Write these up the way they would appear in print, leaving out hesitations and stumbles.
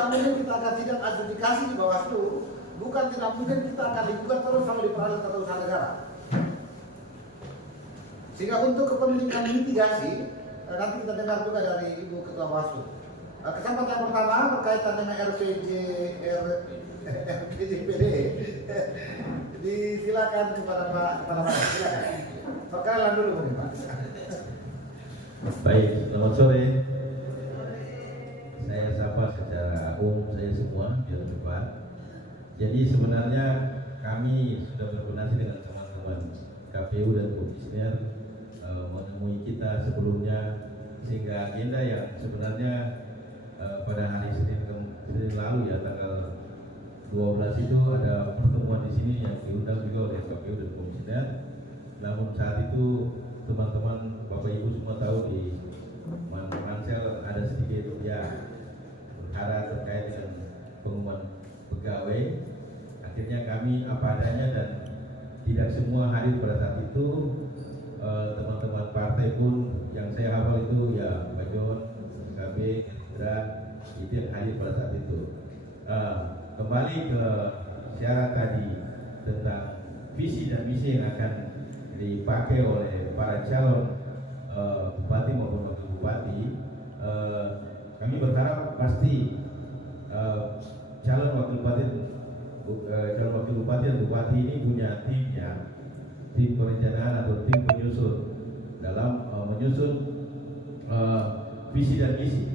tidak mungkin kita akan tidak adjudikasi di Bawaslu, bukan tidak mungkin kita akan digugat terus sampai di peradilan tata usaha negara. Sehingga untuk kepentingan mitigasi, nanti kita dengar juga dari Ibu Ketua Bawaslu. Kesempatan yang pertama berkaitan dengan RPJPD. Disilakan kepada Pak Kepala Badan. Silakan. Perkenalan dulu mungkin Pak. Baik, selamat sore. Saya sapa secara umum saya semua biar cepat. Jadi sebenarnya kami sudah berkoordinasi dengan teman-teman KPU dan komisioner menemui kita sebelumnya, sehingga agenda yang sebenarnya pada hari Senin lalu ya tanggal 12 itu ada pertemuan di sini yang diundang juga oleh KPU dan komisioner. Namun saat itu teman-teman Bapak Ibu semua tahu di Mansel ada sedikit ya perkara terkait dengan pengumuman pegawai. Akhirnya kami apa adanya dan tidak semua hadir pada saat itu. Teman-teman partai pun yang saya hafal itu ya Pak John, KB, Gerindra itu yang hadir pada saat itu. Kembali ke syarat tadi tentang visi dan misi yang akan dipakai oleh para calon bupati maupun wakil bupati, kami berharap pasti calon wakil bupati dan bupati ini punya timnya, tim perencanaan atau tim penyusun dalam menyusun visi dan misi,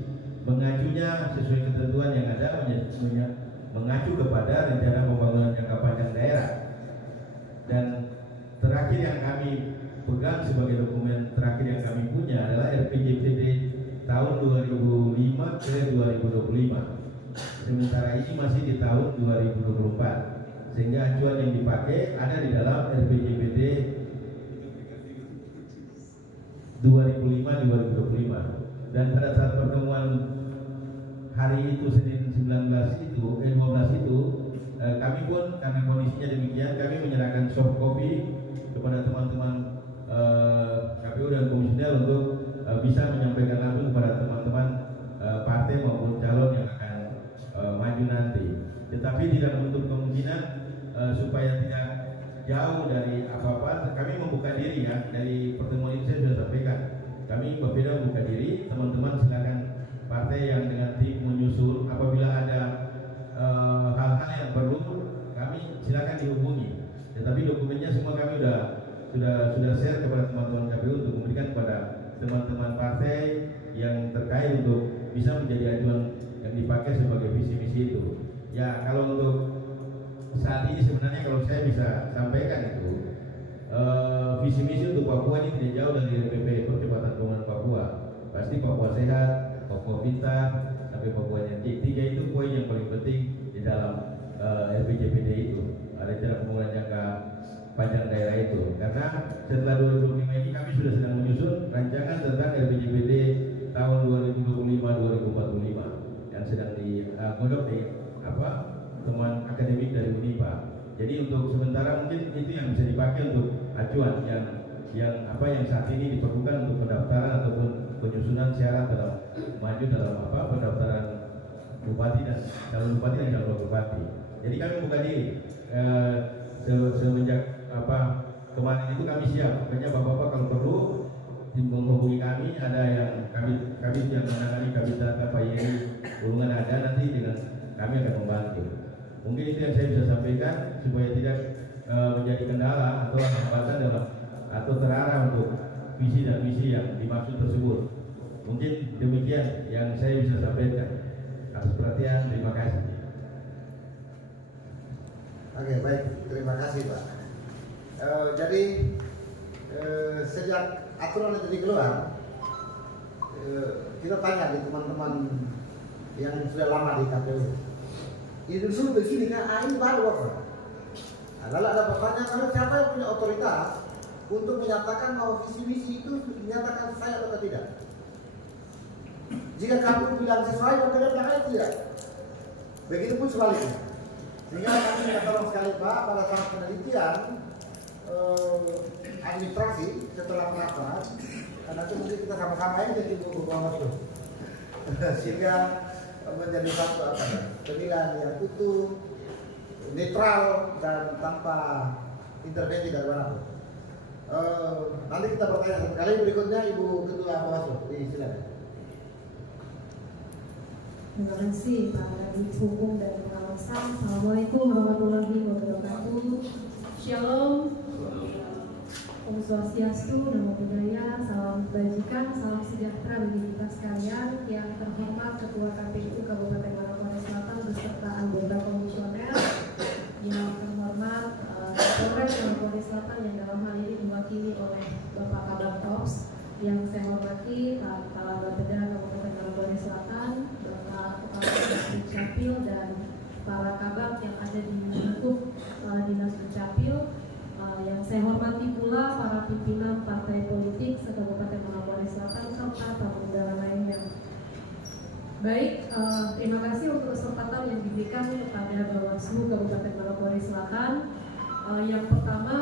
mengacunya sesuai ketentuan yang ada, mengacu kepada rencana pembangunan jangka panjang daerah. Dan terakhir yang kami pegang sebagai dokumen terakhir yang kami punya adalah RPJPD tahun 2005 ke 2025. Sementara ini masih di tahun 2024. Sehingga acuan yang dipakai ada di dalam RPJPD 2005-2025. Dan pada saat pertemuan hari itu Senin 12 itu kami pun karena kondisinya demikian, kami menyerahkan soft copy kepada teman-teman KPU dan komisioner untuk bisa menyampaikan langsung kepada teman-teman partai maupun calon yang akan maju nanti. Tetapi tidak menutup kemungkinan supaya tidak jauh dari apa-apa, kami membuka diri ya. Dari pertemuan ini saya sudah sampaikan, kami berbeda membuka diri. Teman-teman silakan partai yang dengan tim menyusul, apabila ada hal-hal yang perlu kami silakan dihubungi. Tetapi dokumennya semua kami sudah share kepada teman-teman KPU untuk memberikan kepada teman-teman partai yang terkait untuk bisa menjadi acuan yang dipakai sebagai visi misi itu. Ya, kalau untuk saat ini sebenarnya kalau saya bisa sampaikan itu visi misi untuk Papua ini tidak jauh dari RPP percepatan pembangunan Papua. Pasti Papua sehat, Papua pintar, sampai Papua nyantik. Tiga itu poin yang paling penting di dalam RPJPD itu. Ada rencana pembangunan jangka panjang daerah itu. Karena setelah 2025 ini kami sudah sedang menyusun rancangan tentang RPJPD tahun 2025-2045 yang sedang digodok di teman akademik dari UNIPA. Jadi untuk sementara mungkin itu yang bisa dipakai untuk acuan yang saat ini diperlukan untuk pendaftaran ataupun penyusunan syarat dalam maju dalam pendaftaran bupati dan calon bupati dan calon bupati. Jadi kami buka diri semenjak kemarin itu kami siap. Makanya bapak-bapak kalau perlu menghubungi kami, ada yang kami yang menangani kami data Pak Yeri hubungan ada, nanti dengan kami akan membantu. Mungkin itu yang saya bisa sampaikan supaya tidak menjadi kendala atau hambatan dalam atau terarah untuk visi dan misi yang dimaksud tersebut. Mungkin demikian yang saya bisa sampaikan. Atas perhatian, terima kasih. Oke, baik, terima kasih Pak. Jadi sejak aturan itu dikeluar, kita tanya di teman-teman yang sudah lama di KPU. Ini dulu begini kan, ini baru apa? Adalah ada pertanyaan, karena siapa yang punya otoritas untuk menyatakan bahwa visi misi itu dinyatakan sesuai atau tidak? Jika kamu bilang sesuai, maka dia tidak. Begitupun sebaliknya. Sehingga kami minta tolong sekali Pak, pada saat penelitian administrasi setelah pendaftaran, nanti mungkin kita sama-sama ini jadi berubah itu. Sehingga menjadi satu pemilihan yang utuh, netral dan tanpa intervensi dari manapun. Nanti kita bertanya satu kali. Berikutnya Ibu Ketua Bawaslu, silakan. Terima kasih Pak Kadif Hukum dan Pengawasan. Assalamualaikum warahmatullahi wabarakatuh. Shalom. Om Swastiastu, Namo Buddhaya, salam kebajikan, salam sejahtera bagi kita sekalian. Yang terhormat Ketua KPU Kabupaten Manokwari Selatan beserta anggota komisioner, yang terhormat Polres Manokwari Selatan yang dalam hal ini diwakili oleh Bapak Kabak Ops, yang saya hormati Pak Kepala Bapeda Kabupaten Manokwari Selatan, Bapak Kepala Dinas Dukcapil dan para kabak yang ada di lingkup Dinas Dukcapil. Yang saya hormati pula para pimpinan partai politik se-Kabupaten Manokwari Selatan serta tamu undangan lainnya. Baik, terima kasih untuk kesempatan yang diberikan kepada Bawaslu Kabupaten Manokwari Selatan. Yang pertama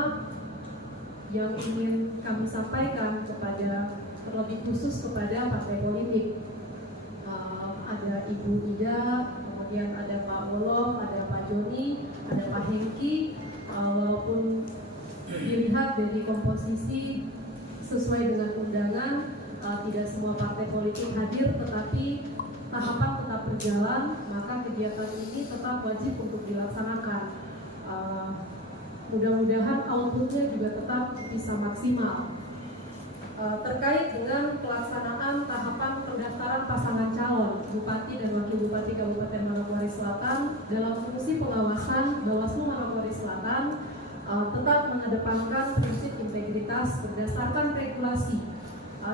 yang ingin kami sampaikan kepada, terlebih khusus kepada partai politik, ada Ibu Ida, kemudian ada Pak Boloh, ada Pak Joni, ada Pak Hengki. Walaupun dilihat dari komposisi sesuai dengan undangan, tidak semua partai politik hadir, tetapi tahapan tetap berjalan, maka kegiatan ini tetap wajib untuk dilaksanakan. Mudah-mudahan outputnya juga tetap bisa maksimal. Terkait dengan pelaksanaan tahapan pendaftaran pasangan calon Bupati dan Wakil Bupati Kabupaten Manokwari Selatan, dalam fungsi pengawasan Bawaslu Manokwari Selatan tetap mengedepankan prinsip integritas berdasarkan regulasi.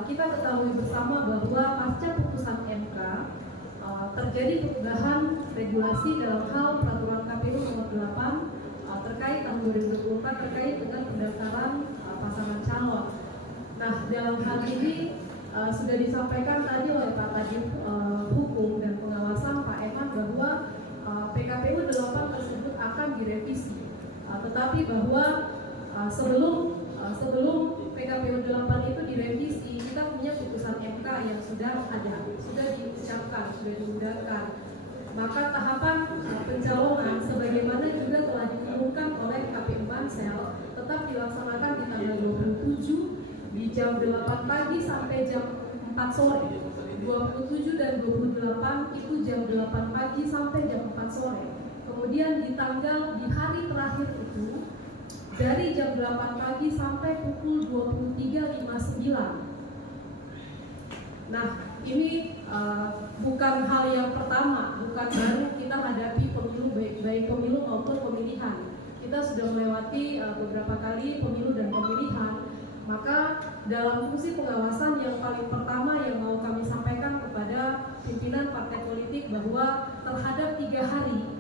Kita ketahui bersama bahwa pasca putusan MK terjadi perubahan regulasi dalam hal peraturan KPU nomor 8 terkait tahun 2024 terkait dengan pendaftaran pasangan calon. Nah, dalam hal ini sudah disampaikan tadi oleh Pak Kadif Hukum dan Pengawasan Pak Eman bahwa PKPU 8 tersebut akan direvisi. Tetapi bahwa sebelum PKPU 8 itu direvisi, kita punya putusan MK yang sudah ada, sudah diucapkan, sudah diundangkan. Maka tahapan pencalonan sebagaimana juga telah diumumkan oleh KPU Bansel tetap dilaksanakan di tanggal 27 di jam 8 pagi sampai jam 4 sore. 27 dan 28 itu jam 8 pagi sampai jam 4 sore. Kemudian di hari terakhir itu dari jam 8 pagi sampai pukul 23.59. Nah, ini bukan hal yang pertama, bukan baru kita hadapi pemilu, baik pemilu maupun pemilihan. Kita sudah melewati beberapa kali pemilu dan pemilihan. Maka dalam fungsi pengawasan yang paling pertama yang mau kami sampaikan kepada pimpinan partai politik bahwa terhadap 3 hari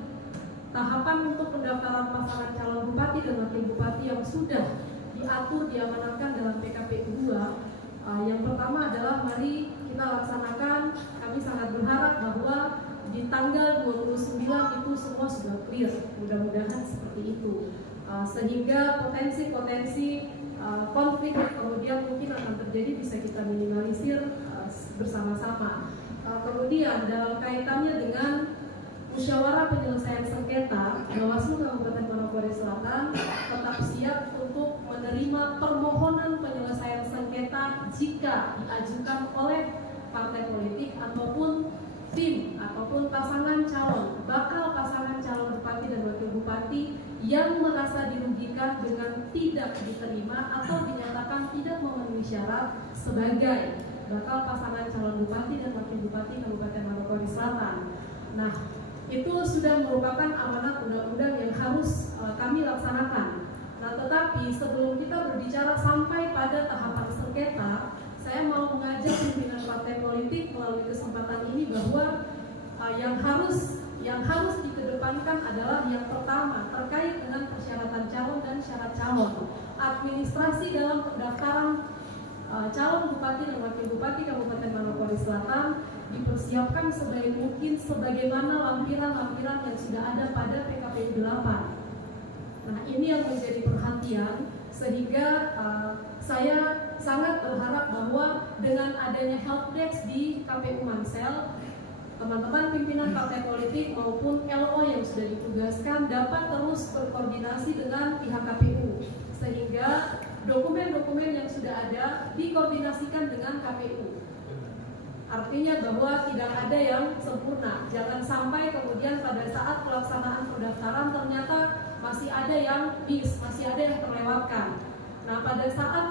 tahapan untuk pendaftaran pasangan calon bupati dan wakil bupati yang sudah diatur diamanatkan dalam PKPU 2, yang pertama adalah mari kita laksanakan. Kami sangat berharap bahwa di tanggal 29 itu semua sudah clear, mudah-mudahan seperti itu, sehingga potensi-potensi konflik yang kemudian mungkin akan terjadi bisa kita minimalisir bersama-sama. Kemudian dalam kaitannya dengan musyawarah penyelesaian sengketa, Bawaslu Kabupaten Manokwari Selatan tetap siap untuk menerima permohonan penyelesaian sengketa jika diajukan oleh partai politik ataupun tim ataupun pasangan calon, bakal pasangan calon bupati dan wakil bupati yang merasa dirugikan dengan tidak diterima atau dinyatakan tidak memenuhi syarat sebagai bakal pasangan calon bupati dan wakil bupati Kabupaten Manokwari Selatan. Nah, itu sudah merupakan amanat undang-undang yang harus kami laksanakan. Nah, tetapi sebelum kita berbicara sampai pada tahapan sengketa, saya mau mengajak pimpinan partai politik melalui kesempatan ini bahwa yang harus dikedepankan adalah yang pertama terkait dengan persyaratan calon dan syarat calon. Administrasi dalam pendaftaran calon bupati dan wakil bupati Kabupaten Manokwari Selatan dipersiapkan sebaik mungkin sebagaimana lampiran-lampiran yang sudah ada pada PKPU 8. Nah, ini yang menjadi perhatian sehingga saya sangat berharap bahwa dengan adanya helpdesk di KPU Mansel, teman-teman pimpinan partai politik maupun LO yang sudah ditugaskan dapat terus berkoordinasi dengan pihak KPU sehingga dokumen-dokumen yang sudah ada dikoordinasikan dengan KPU. Artinya bahwa tidak ada yang sempurna. Jangan sampai kemudian pada saat pelaksanaan pendaftaran ternyata masih ada yang miss, masih ada yang terlewatkan. Nah, pada saat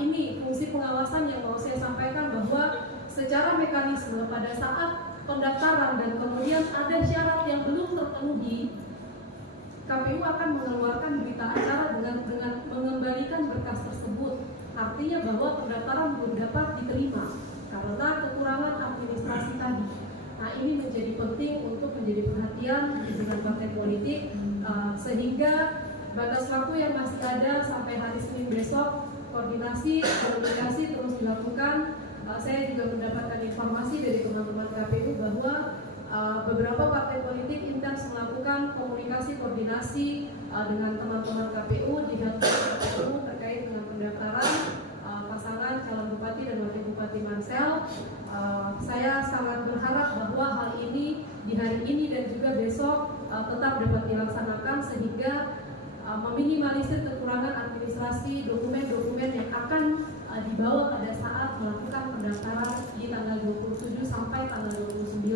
ini fungsi pengawasan yang mau saya sampaikan bahwa secara mekanisme pada saat pendaftaran dan kemudian ada syarat yang belum terpenuhi, KPU akan mengeluarkan berita acara dengan mengembalikan berkas tersebut. Artinya bahwa pendaftaran belum dapat diterima karena kekurangan administrasi tadi. Nah, ini menjadi penting untuk menjadi perhatian dengan partai politik sehingga batas waktu yang masih ada sampai hari Senin besok, koordinasi, komunikasi terus dilakukan. Saya juga mendapatkan informasi dari teman-teman KPU bahwa beberapa partai politik intens melakukan komunikasi koordinasi dengan teman-teman KPU di KPU terkait dengan pendaftaran pasangan calon bupati dan wakil bupati Mansel. Saya sangat berharap bahwa hal ini di hari ini dan juga besok tetap dapat dilaksanakan sehingga meminimalisir kekurangan administrasi dokumen-dokumen yang akan dibawa pada saat melakukan pendaftaran di tanggal 27 sampai tanggal 29.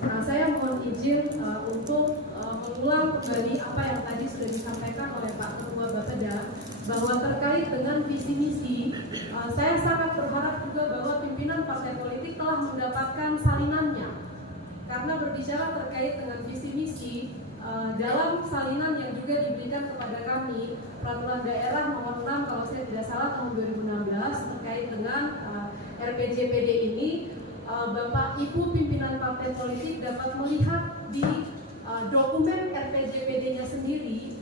Nah, saya mohon izin untuk mengulang kembali apa yang tadi sudah disampaikan oleh Pak Ketua Bapeda bahwa terkait dengan visi misi, saya sangat berharap juga bahwa pimpinan partai politik telah mendapatkan salinannya. Karena berbicara terkait dengan visi misi, dalam salinan yang juga diberikan kepada kami, Peraturan Daerah Nomor 6 kalau saya tidak salah tahun 2016 terkait dengan RPJPD ini, Bapak Ibu pimpinan partai politik dapat melihat di dokumen RPJPD-nya sendiri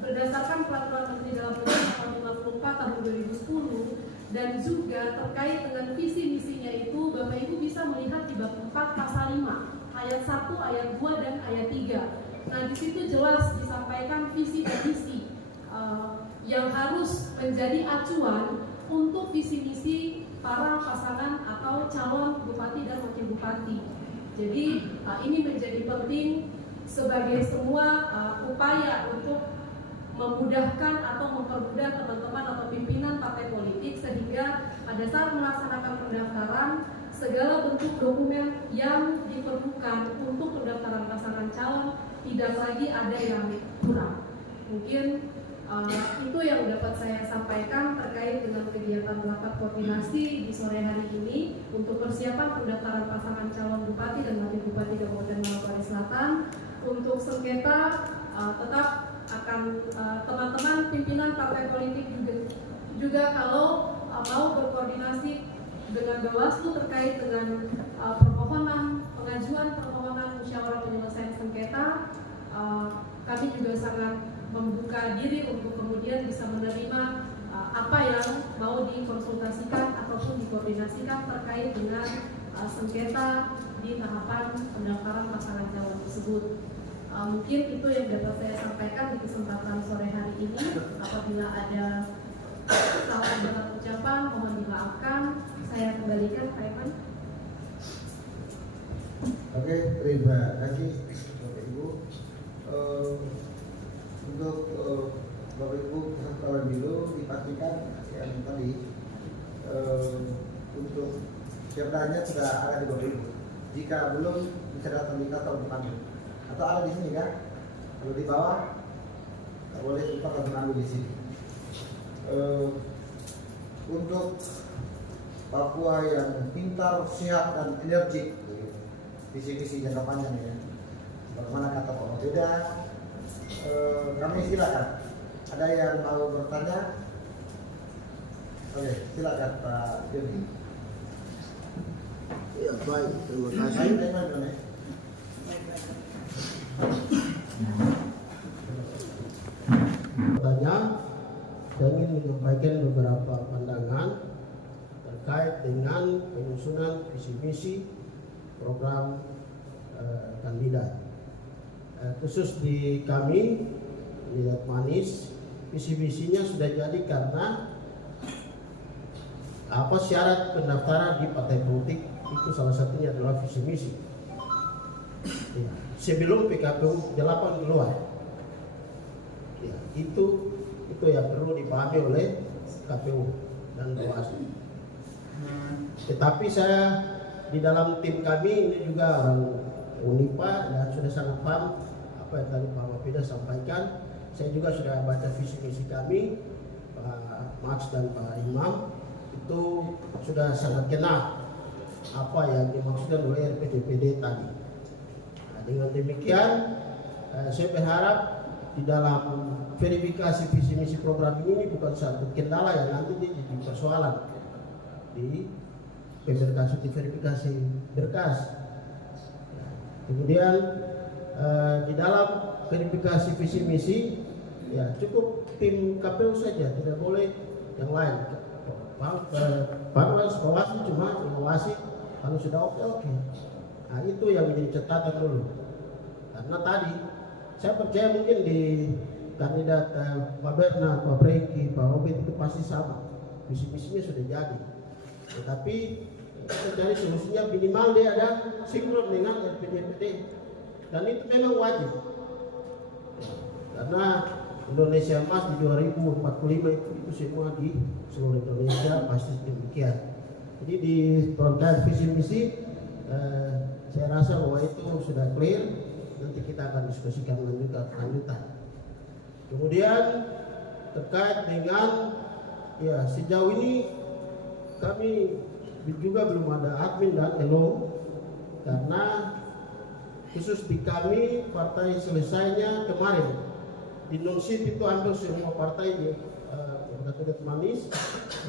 berdasarkan Peraturan Menteri Dalam Negeri Nomor 54 tahun 2010 dan juga terkait dengan visi misinya itu Bapak Ibu bisa melihat di bab 4 pasal 5 ayat 1, ayat 2 dan ayat 3. Nah, di situ jelas disampaikan visi dan misi yang harus menjadi acuan untuk visi misi para pasangan atau calon bupati dan wakil bupati. Jadi ini menjadi penting sebagai semua upaya untuk memudahkan atau mempermudah teman-teman atau pimpinan partai politik sehingga pada saat melaksanakan pendaftaran segala bentuk dokumen yang diperlukan untuk pendaftaran pasangan calon tidak lagi ada yang kurang. Mungkin itu yang dapat saya sampaikan terkait dengan kegiatan rapat koordinasi di sore hari ini untuk persiapan pendaftaran pasangan calon bupati dan wakil bupati Kabupaten Manokwari Selatan. Untuk sengketa tetap akan teman-teman pimpinan partai politik juga kalau mau berkoordinasi dengan Bawaslu terkait dengan pengajuan permohonan musyawarah penyelesaian sengketa, kami juga sangat membuka diri untuk kemudian bisa menerima apa yang mau dikonsultasikan ataupun dikoordinasikan terkait dengan sengketa di tahapan pendaftaran pasangan calon tersebut. Mungkin itu yang dapat saya sampaikan di kesempatan sore hari ini. Apabila ada salah dalam ucapan mohon dimaafkan. Saya kembalikan Pak Evan. Oke, terima kasih Bapak Ibu. Untuk Bapak Ibu peserta pemilu dipastikan yang tadi untuk jabdannya sudah ada di Bapak Ibu. Jika belum bisa datang di kantor dipanggil atau ada di sini kan? Kalau di bawah nggak boleh lupa kalau mengambil di sini. Untuk Papua yang pintar, sehat dan energik, visi-visi jangka panjang ya. Bagaimana kata Pak Bapeda? Kami silakan. Ada yang mau bertanya? Oke, silakan Pak Joni. Ya, baik, terima kasih. Saya ingin menyampaikan beberapa pandangan terkait dengan penyusunan visi misi program kandidat. Khusus di kami di Manis, visi misinya sudah jadi karena apa syarat pendaftaran di partai politik itu salah satunya adalah visi misi. Ya, sebelum PKPU 8 keluar, ya, itu yang perlu dipahami oleh KPU dan Bawaslu. Tetapi saya di dalam tim kami ini juga orang Unipa dan sudah sangat paham apa yang tadi Pak Wapida sampaikan. Saya juga sudah baca visi misi kami, Pak Max dan Pak Imam itu sudah sangat kenal apa yang dimaksudkan oleh RPJPD tadi. Nah, dengan demikian saya berharap di dalam verifikasi visi misi program ini bukan satu kendala yang nanti jadi persoalan di verifikasi berkas. Nah, kemudian di dalam verifikasi visi misi ya cukup tim KPU saja, tidak boleh yang lain. Bawaslu cuma mengawasi kalau sudah oke. Nah, itu yang menjadi catatan dulu. Karena tadi saya percaya mungkin di kandidat Pak Berna, Pak Breki, Pak Obed itu pasti sama. Visi-misinya sudah jadi. Tetapi kita cari solusinya minimal dia ada sinkron dengan RPJPD. Dan itu memang wajib. Karena Indonesia Emas di 2045 itu semua di seluruh Indonesia pasti demikian. Jadi di program visi misi saya rasa bahwa itu sudah clear. Nanti kita akan diskusikan lanjutan. Kemudian terkait dengan ya sejauh ini kami juga belum ada admin dan LO karena khusus di kami partai selesainya kemarin di non-sip itu hampir semua partai di Kabinet Manis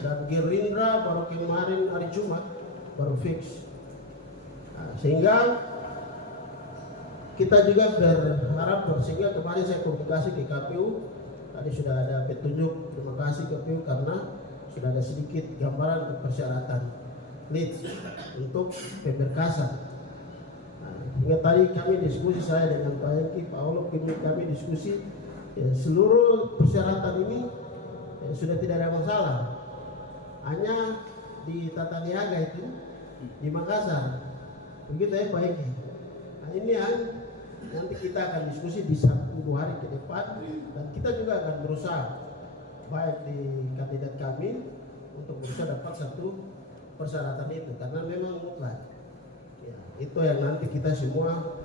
dan Gerindra baru kemarin hari Jumat baru fix. Nah, sehingga kita juga berharap sehingga kemarin saya komunikasi ke KPU tadi sudah ada petunjuk, terima kasih KPU karena sudah ada sedikit gambaran persyaratan lead untuk pemberkasan. Nah, hingga tadi kami diskusi saya dengan Pak Eki, Pak Olo, kami diskusi ya, seluruh persyaratan ini ya, sudah tidak ada masalah. Hanya di Tata Niaga itu di Makassar. Begitu ya Pak Eki. Nah, ini yang nanti kita akan diskusi di 1-2 hari ke depan dan kita juga akan berusaha baik di kandidat kami untuk berusaha dapat satu persyaratan itu karena memang mutlak. Ya, itu yang nanti kita semua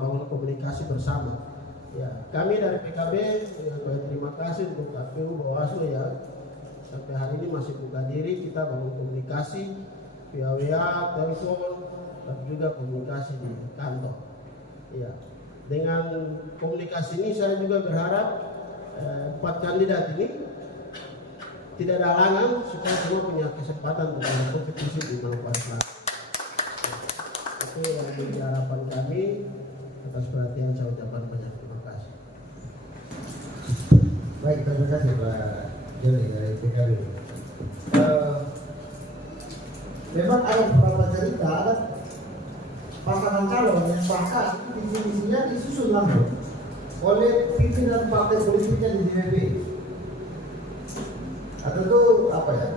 bangun komunikasi bersama. Ya, kami dari PKB terima kasih untuk KPU Bawaslu ya sampai hari ini masih buka diri kita bangun komunikasi via WA, telepon dan juga komunikasi di kantor. Ya, dengan komunikasi ini saya juga berharap 4 kandidat ini tidak ada halangan supaya semua punya kesempatan untuk berkompetisi di Maluku Selatan. Itu yang menjadi harapan kami. Atas perhatian saya ucapkan banyak terima kasih. Baik, terima kasih Pak Joni dari PKB. Memang ada beberapa cerita ada pasangan calon yang bahkan visi-misinya disusun langsung oleh pimpinan partai politiknya di DPP. Atau itu apa ya?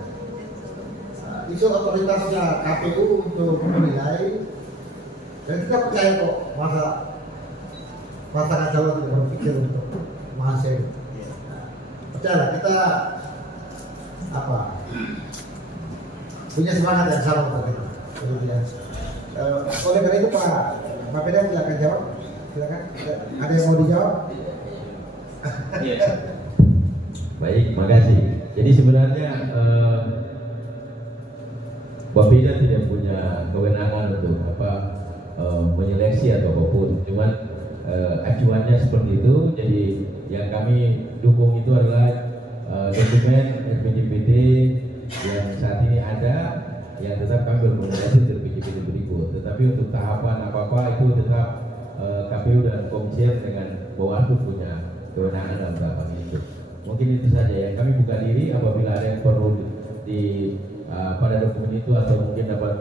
Isu otoritasnya KPU untuk menilai dan kita percaya kok masa pasangan calon tidak berpikir untuk masing. Percayalah kita apa? Punya semangat yang sama untuk kita. Oleh karena itu Pak Peda silakan jawab. Silakan. Ada yang mau dijawab? Baik, makasih. Jadi sebenarnya Bapeda tidak punya kewenangan untuk menyeleksi atau apapun. Cuman acuannya seperti itu. Jadi yang kami dukung itu adalah dokumen RPJPD yang saat ini ada, yang tetap kami berkomunikasi dengan RPJPD berikut. Tetapi untuk tahapan apa-apa itu tetap KPU dan Komisi dengan Bawaslu punya kewenangan dalam tahapan itu. Mungkin itu saja yang kami buka diri apabila ada yang perlu pada dokumen itu atau mungkin dapat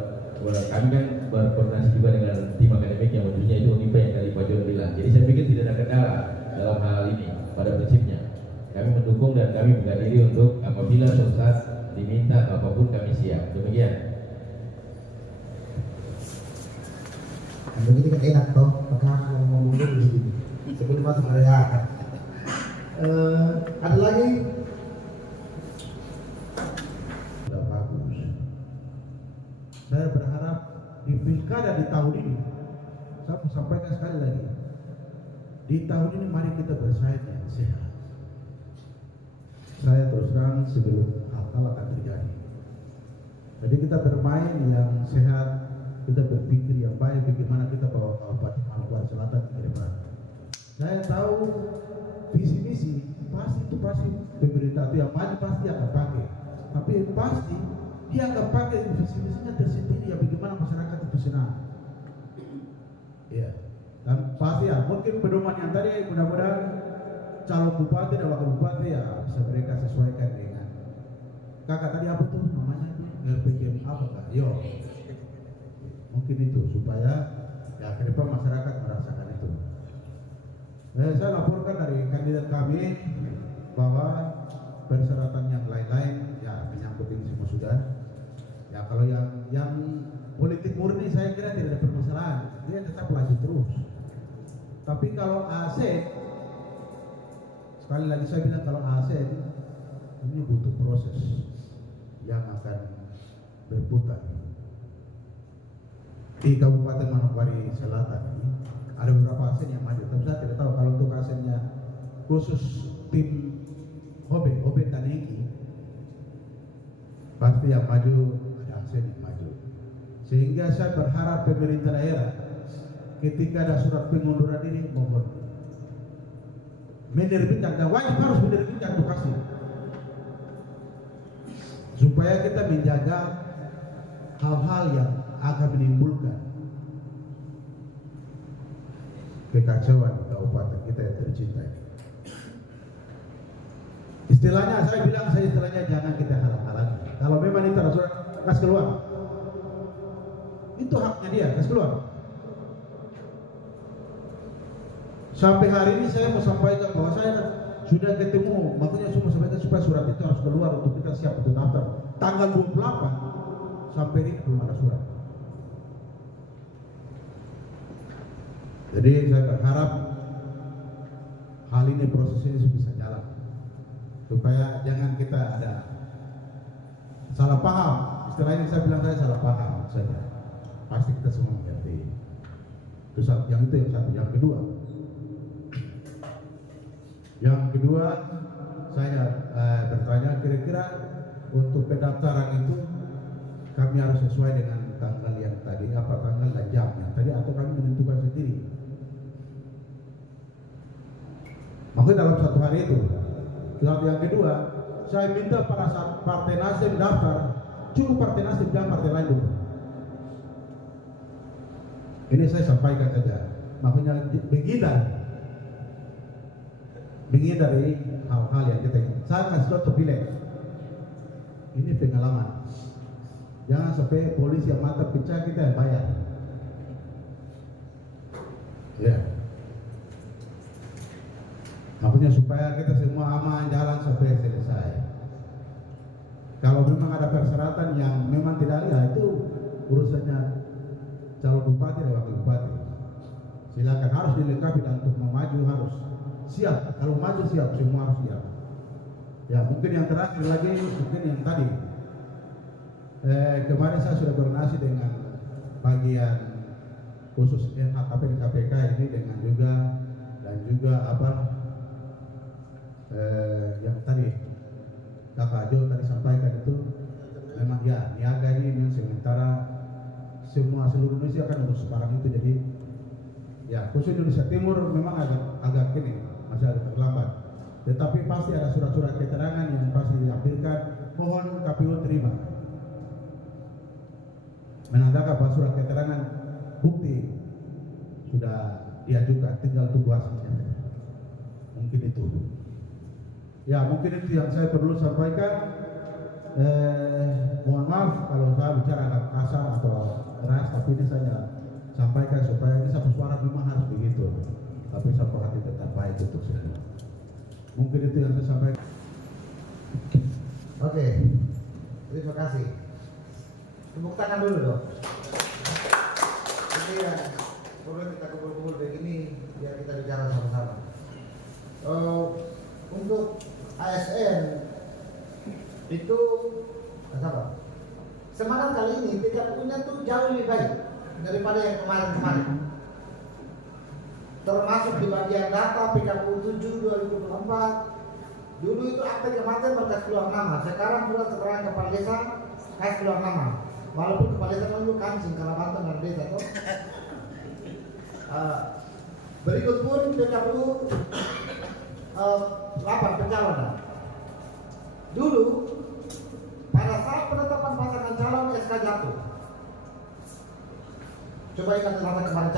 kami kan berkoordinasi juga dengan tim akademik yang ujungnya itu UNIPA yang tadi Pak Jon bilang. Jadi saya pikir tidak ada kendala dalam hal ini pada prinsipnya. Kami mendukung dan kami buka diri untuk apabila suatu saat diminta atau apapun kami siap. Demikian. Begini kan enak toh, maka ngomong dulu di sini sebelum masuk area. Ada lagi? Sudah bagus. Saya berharap di pilkada di tahun ini, saya mau sampaikan sekali lagi, di tahun ini mari kita bersaing yang sehat. Saya terus terang sebelum hal-hal akan terjadi. Jadi kita bermain yang sehat, kita berpikir yang baik bagaimana kita bawa Kabupaten Manokwari Selatan ke depan. Saya tahu visi misi pasti pemerintah itu yang maju pasti akan pakai, tapi pasti dia akan pakai visi misinya tersendiri ya bagaimana masyarakat itu senang. Ya, dan pasti ya mungkin pedoman yang tadi mudah-mudahan calon bupati dan wakil bupati ya bisa mereka sesuaikan dengan kakak tadi apa tuh namanya RPJM apa kak? Yo. Mungkin itu supaya ya ke depan masyarakat merasakan itu. Saya laporkan dari kandidat kami bahwa persyaratan yang lain-lain ya menyangkut ini semua sudah. Ya kalau yang politik murni saya kira tidak ada permasalahan, dia tetap lanjut terus. Tapi kalau ASN, sekali lagi saya bilang kalau ASN ini butuh proses yang akan berputar. Di Kabupaten Manokwari Selatan ini ada beberapa ASN yang maju, tapi saya tidak tahu kalau untuk ASN-nya khusus tim OB Taniki pasti yang maju ada ASN yang maju. Sehingga saya berharap pemerintah daerah ketika ada surat pengunduran diri mohon menerbitkan dan wajib harus menerbitkan lokasi supaya kita menjaga hal-hal yang akan menimbulkan kekacauan di kabupaten kita yang tercinta ini. Istilahnya jangan kita halang-halangi. Kalau memang itu ada surat, kasih keluar. Itu haknya dia, kasih keluar. Sampai hari ini saya mau sampaikan bahwa saya sudah ketemu, makanya semua sampaikan supaya surat itu harus keluar untuk kita siap untuk daftar. Tanggal 28 sampai ini belum ada surat. Jadi saya berharap hal ini proses ini bisa jalan supaya jangan kita ada salah paham. Istilahnya saya bilang saya salah paham saja. Pasti kita semua mengerti. Terus yang itu yang satu. Yang kedua saya bertanya kira-kira untuk pendaftaran itu kami harus sesuai dengan tanggal yang tadi apa tanggal dan jamnya tadi atau kami menentukan sendiri. Makanya dalam satu hari itu. Yang kedua, saya minta pada saat Partai Nasdem daftar, cukup Partai Nasdem dan partai lain dulu. Ini saya sampaikan saja. Makanya begini dari hal-hal yang kita ingin. Saya kasih contoh pilih. Ini pengalaman. Jangan sampai polisi yang mata pecah kita yang bayar. Ya. Maksudnya supaya kita semua aman jalan sampai selesai. Kalau memang ada persyaratan yang memang tidak ada, itu urusannya calon bupati dan wakil bupati. Silakan harus dilengkapi dan untuk mau maju harus siap. Kalau maju siap, semua harus siap. Ya mungkin yang terakhir lagi, mungkin yang tadi. Kemarin saya sudah koordinasi dengan bagian khusus LHKP dan KPK ini dengan juga yang tadi Kakak Jo tadi sampaikan itu memang ya niaga ini sementara seluruh Indonesia kan urus barang itu jadi ya khusus Indonesia Timur memang agak kini masih agak terlambat, tetapi pasti ada surat-surat keterangan yang pasti diambilkan, mohon KPU terima menandakan bahwa surat keterangan bukti sudah diajukan, tinggal tunggu hasilnya. Mungkin itu. Ya mungkin itu yang saya perlu sampaikan. Mohon maaf kalau saya bicara agak kasar atau keras, tapi ini saya sampaikan supaya ini satu suara memang harus begitu. Tapi satu hati tetap baik untuk semua. Mungkin itu yang saya sampaikan. Oke, terima kasih. Tepuk tangan dulu dong. Ini ya, perlu kita kumpul-kumpul begini biar kita bicara sama-sama. Untuk ASN itu apa? Semangat kali ini PKPU-nya tuh jauh lebih baik daripada yang kemarin-kemarin. Termasuk di bagian data PKPU 7 2024. Dulu itu akte kematian berkas keluar nama, sekarang surat keterangan kepala desa kasih keluar nama. Walaupun kepala desa kan dulu kancing karena Banten dan desa tuh. Berikut pun PKPU 8 pencalonan. Dulu pada saat penetapan pasangan calon SK jatuh. Coba ingat data kemarin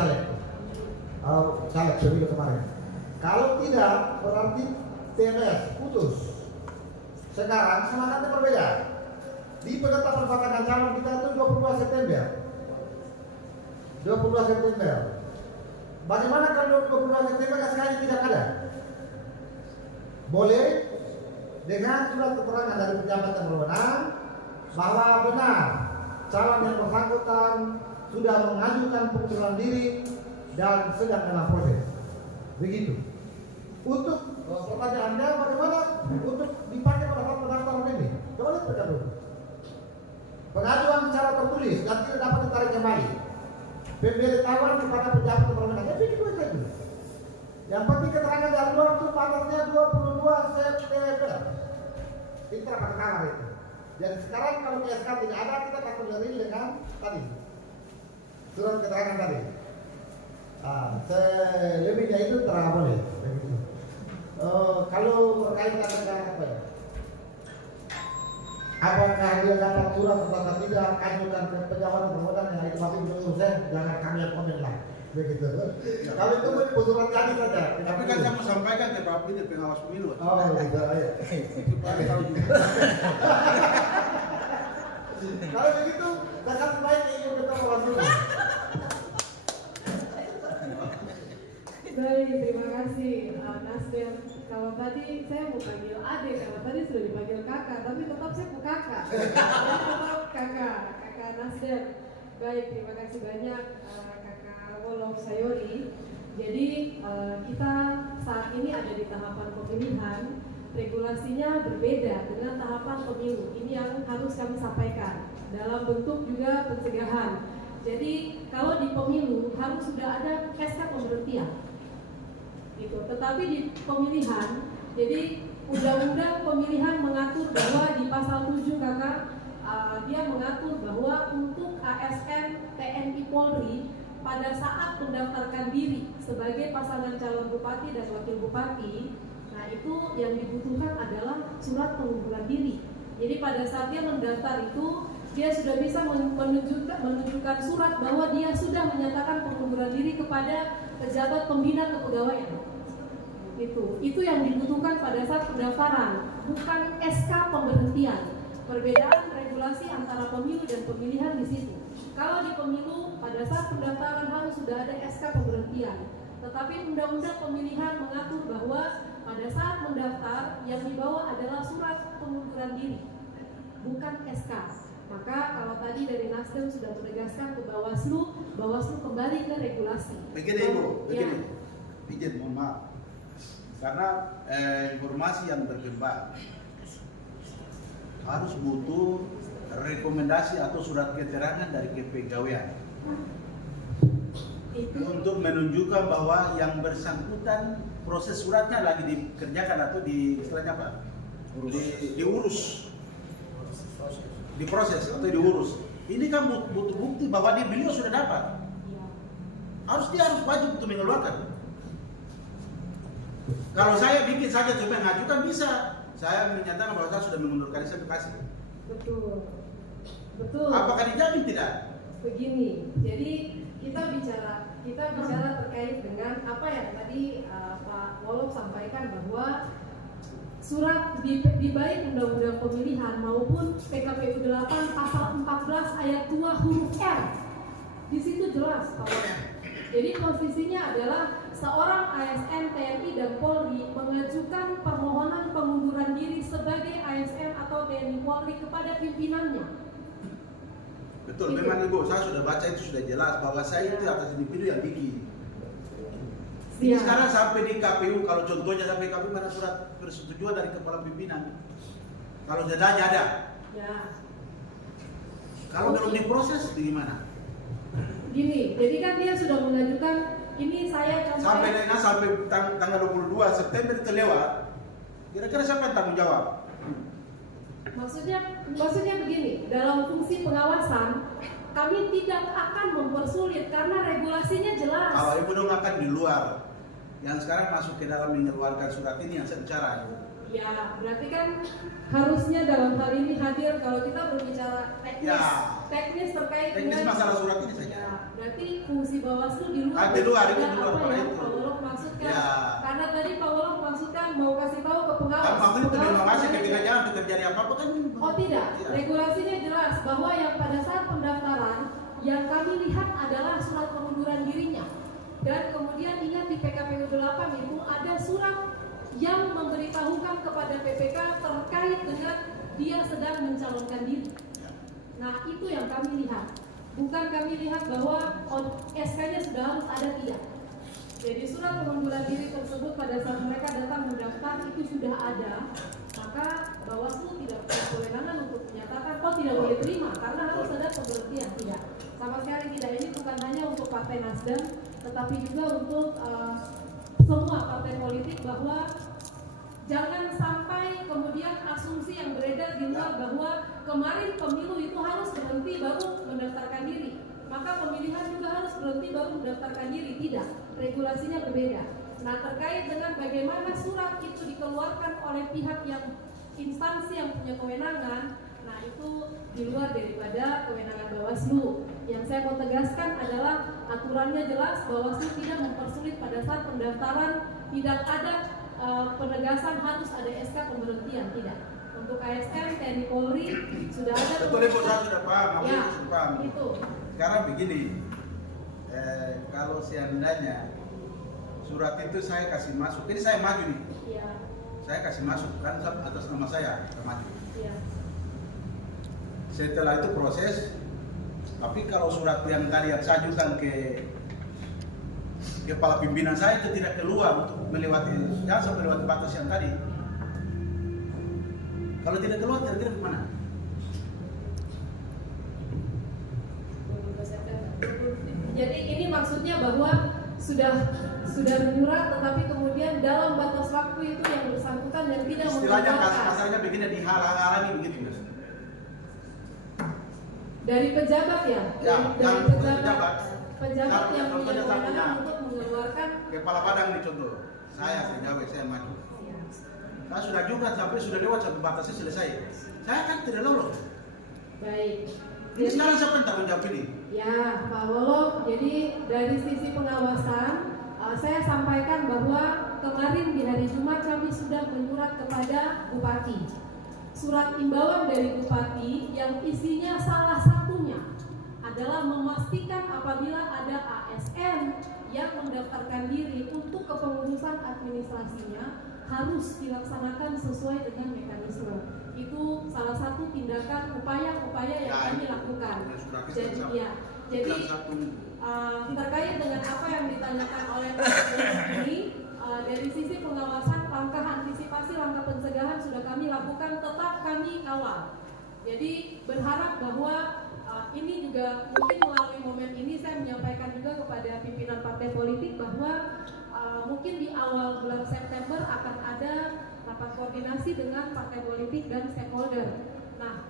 caleg pemilu kemarin. Kalau tidak berarti TNS putus. Sekarang semangatnya berbeda. Di penetapan pasangan calon kita itu 22 September. 22 September. Bagaimana kalau 22 September SK tidak ada? Boleh dengan surat keterangan dari pejabat yang berwenang bahwa benar calon yang bersangkutan sudah mengajukan pengunduran diri dan sedang dalam proses. Begitu. Untuk pertanyaan Anda bagaimana untuk dipakai pada saat pendaftaran ini? Coba lihat dulu. Pengajuan secara tertulis dan tidak dapat ditarik kembali. Pemberitahuan kepada pejabat yang berwenang. Ya begitu saja. Yang penting keterangan dari luar itu batasnya 22 September. Itu dapat kamar itu. Dan sekarang kalau SK tidak ada, kita akan berdiri dengan tadi surat keterangan tadi. Selebihnya itu terang boleh. Kalau terkait dengan apa ya? Apakah dia dapat surat atau tidak? Ajukan ke pejabat berwenang yang itu masih belum selesai. Jangan kami yang komen lah. Begitu. Kalau itu surat jadi saja. Tapi kan saya mau sampaikan ke Pak Pidi pengawas pemilu. Oh, gitu. Ayo. Kalau begitu, sangat baik ingin kita bawa dulu. Baik, terima kasih Nasdem. Kalau tadi saya mau panggil Ade, karena tadi sudah dipanggil kakak, tapi tetap saya mau kakak. Tetap kakak Nasdem. Baik, terima kasih banyak kakak Wolof Sayori. Jadi kita saat ini ada di tahapan pemilihan. Regulasinya berbeda dengan tahapan pemilu. Ini yang harus kami sampaikan dalam bentuk juga pencegahan. Jadi kalau di pemilu harus sudah ada SK pemberhentian. Gitu. Tetapi di pemilihan, jadi undang-undang pemilihan mengatur bahwa di pasal 7 kakak dia mengatur bahwa untuk ASN TNI Polri pada saat mendaftarkan diri sebagai pasangan calon bupati dan wakil bupati, nah itu yang dibutuhkan adalah surat pengunduran diri. Jadi pada saat dia mendaftar itu dia sudah bisa menunjukkan surat bahwa dia sudah menyatakan pengunduran diri kepada pejabat pembina kepegawaian. Itu yang dibutuhkan pada saat pendaftaran, bukan SK pemberhentian. Perbedaan regulasi antara pemilu dan pemilihan di situ. Kalau di pemilu pada saat pendaftaran harus sudah ada SK pemberhentian. Tetapi undang-undang pemilihan mengatur bahwa pada saat mendaftar yang dibawa adalah surat pengunduran diri, bukan SK. Maka kalau tadi dari Nasdem sudah menegaskan ke Bawaslu kembali ke regulasi. Begini Ibu, begini. Izin, mohon maaf. Karena informasi yang berkembang harus butuh rekomendasi atau surat keterangan dari kepegawaian untuk menunjukkan bahwa yang bersangkutan proses suratnya lagi dikerjakan atau di istilahnya apa? Diurus, diproses atau diurus. Ini kan butuh bukti bahwa beliau sudah dapat. Dia harus wajib untuk mengeluarkan. Kalau saya bikin saja cuma mengajukan bisa. Saya menyatakan bahwa saya sudah mengundurkan diri, saya kasih. Betul. Apakah dijamin tidak? Begini, jadi kita bicara terkait dengan apa yang tadi Pak Wolof sampaikan bahwa surat di baik undang-undang pemilihan maupun PKPU 8 pasal 14 ayat 2 huruf R. Di situ jelas Pak Wolof. Jadi posisinya adalah seorang ASN TNI dan Polri mengajukan permohonan pengunduran diri sebagai ASN atau TNI Polri kepada pimpinannya. Betul, memang Ibu, saya sudah baca itu sudah jelas bahwa saya itu atas individu yang bikin. Ini sekarang sampai di KPU, kalau contohnya sampai KPU mana surat persetujuan dari kepala pimpinan. Kalau dadanya ada. Ya. Kalau belum diproses, gimana? Gini, jadi kan dia sudah mengajukan, ini saya contohnya Sampai tanggal 22 September itu lewat. Kira-kira siapa yang tanggung jawab? Maksudnya begini, dalam fungsi pengawasan kami tidak akan mempersulit karena regulasinya jelas. Kalau Ibu dong akan di luar, yang sekarang masuk ke dalam mengeluarkan surat ini yang saya bicara. Ya, berarti kan harusnya dalam hal ini hadir kalau kita berbicara teknis terkait teknis dengan masalah surat ini saja. Ya, berarti fungsi Bawaslu di luar. Di luar itu apa pada yang itu. Pak Wolof maksudkan? Ya. Karena tadi Pak Wolof maksudkan mau kasih tahu ke pengawas. Kan maksudnya terima kasih ketika pengawas- jangan terjadi apa-apa kan. Oh tidak, Ya. regulasinya jelas bahwa yang pada saat pendaftaran yang kami lihat adalah surat pengunduran dirinya. Dan kemudian ingat di PKPU 8 itu ada surat yang memberitahukan kepada PPK terkait dengan dia sedang mencalonkan diri. Nah itu yang kami lihat. Bukan kami lihat bahwa SK-nya sudah harus ada, tidak. Jadi surat pengunduran diri tersebut pada saat mereka datang mendaftar itu sudah ada. Maka Bawaslu tidak punya kewenangan untuk menyatakan tidak boleh terima karena harus ada pemberhentian. Tidak, sama sekali tidak. Ini bukan hanya untuk Partai Nasdem, tetapi juga untuk semua partai politik bahwa jangan sampai kemudian asumsi yang beredar di luar bahwa kemarin pemilu itu harus berhenti baru mendaftarkan diri. Maka pemilihan juga harus berhenti baru mendaftarkan diri. Tidak, regulasinya berbeda. Nah terkait dengan bagaimana surat itu dikeluarkan oleh pihak yang instansi yang punya kewenangan, nah itu di luar daripada kewenangan Bawaslu. Yang saya mau tegaskan adalah aturannya jelas, Bawaslu tidak mempersulit pada saat pendaftaran, tidak ada penegasan harus ada SK pemberhentian, tidak. Untuk ASN, TNI Polri sudah ada. Betul Ibu, saya sudah paham, aku Ya, sudah paham. itu. Sekarang begini, kalau seandainya surat itu saya kasih masuk, ini saya maju nih, Iya. saya kasih masuk kan atas nama saya maju. Iya. Setelah itu proses, tapi kalau surat yang tadi yang saya ajukan ke kepala pimpinan saya itu tidak keluar untuk melewati, jangan sampai melewati batas yang tadi. Kalau tidak keluar, kira-kira kemana? Jadi ini maksudnya bahwa sudah menyurat, tetapi kemudian dalam batas waktu itu yang bersangkutan yang tidak Istilahnya membatalkan. kasarnya begini, dihalang-halangi begitu Mas. Dari pejabat ya? Ya, dari pejabat. Pejabat yang punya Contohnya saya kewenangan punya. untuk mengeluarkan. Kepala badan nih contoh, saya sejauh saya maju. Ya. Saya sudah juga sampai sudah lewat sampai batasnya selesai. Saya kan tidak lolos. Baik. Ini sekarang siapa yang tanggung jawab ini? Ya, Pak Wolof, jadi dari sisi pengawasan, saya sampaikan bahwa kemarin di hari Jumat kami sudah menyurat kepada Bupati. Surat imbauan dari Bupati yang isinya salah satunya adalah memastikan apabila ada ASN yang mendaftarkan diri untuk kepengurusan administrasinya harus dilaksanakan sesuai dengan mekanisme. Itu salah satu tindakan upaya-upaya yang Ya, kami lakukan. Jadi Jadi terkait dengan apa yang ditanyakan oleh Pak Wolof ini, dari sisi pengawasan, langkah antisipasi, langkah pencegahan sudah kami lakukan, tetap kami kawal. Jadi berharap bahwa ini juga mungkin melalui momen ini saya menyampaikan juga kepada pimpinan partai politik bahwa mungkin di awal bulan September akan ada rapat koordinasi dengan partai politik dan stakeholder. Nah,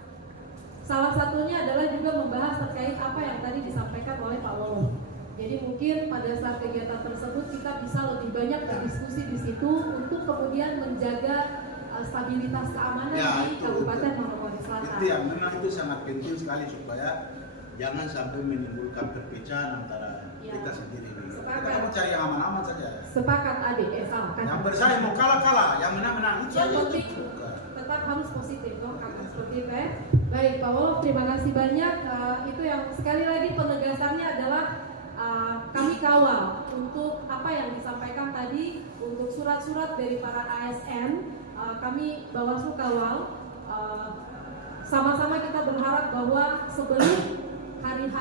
salah satunya adalah juga membahas terkait apa yang tadi disampaikan oleh Pak Wolof. Jadi mungkin pada saat kegiatan tersebut kita bisa lebih banyak berdiskusi di situ untuk kemudian menjaga stabilitas keamanan di Kabupaten Manokwari Selatan. Itu yang memang itu sangat penting sekali supaya jangan sampai menimbulkan perpecahan antara kita sendiri. Kita mau cari yang aman-aman saja. Sepakat adik, salah kan? Yang bersaing mau kalah-kalah, yang menang-menang itu Yang saja. penting tetap harus positif, toh kakak seperti itu ya. Baik Pak Wolof, terima kasih banyak. Itu yang sekali lagi penegasannya adalah kami kawal untuk apa yang disampaikan tadi, untuk surat-surat dari para ASN. Kami Bawaslu kawal. Sama-sama kita berharap bahwa sebelum hari H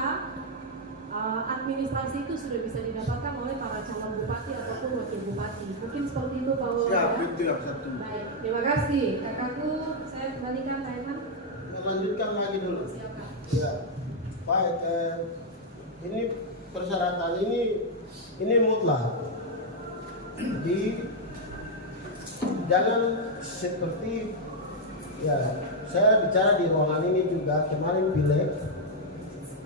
administrasi itu sudah bisa didapatkan oleh para calon bupati ataupun wakil bupati. Mungkin seperti itu Pak Wali. Siap, itu yang satu. Baik, terima kasih. Kakakku, saya kembalikan Pak Irman. Melanjutkan lagi dulu. Silakan. Ya, baik. Ini persyaratan ini mutlak. Jadi jangan seperti ya saya bicara di ruangan ini juga kemarin pileg.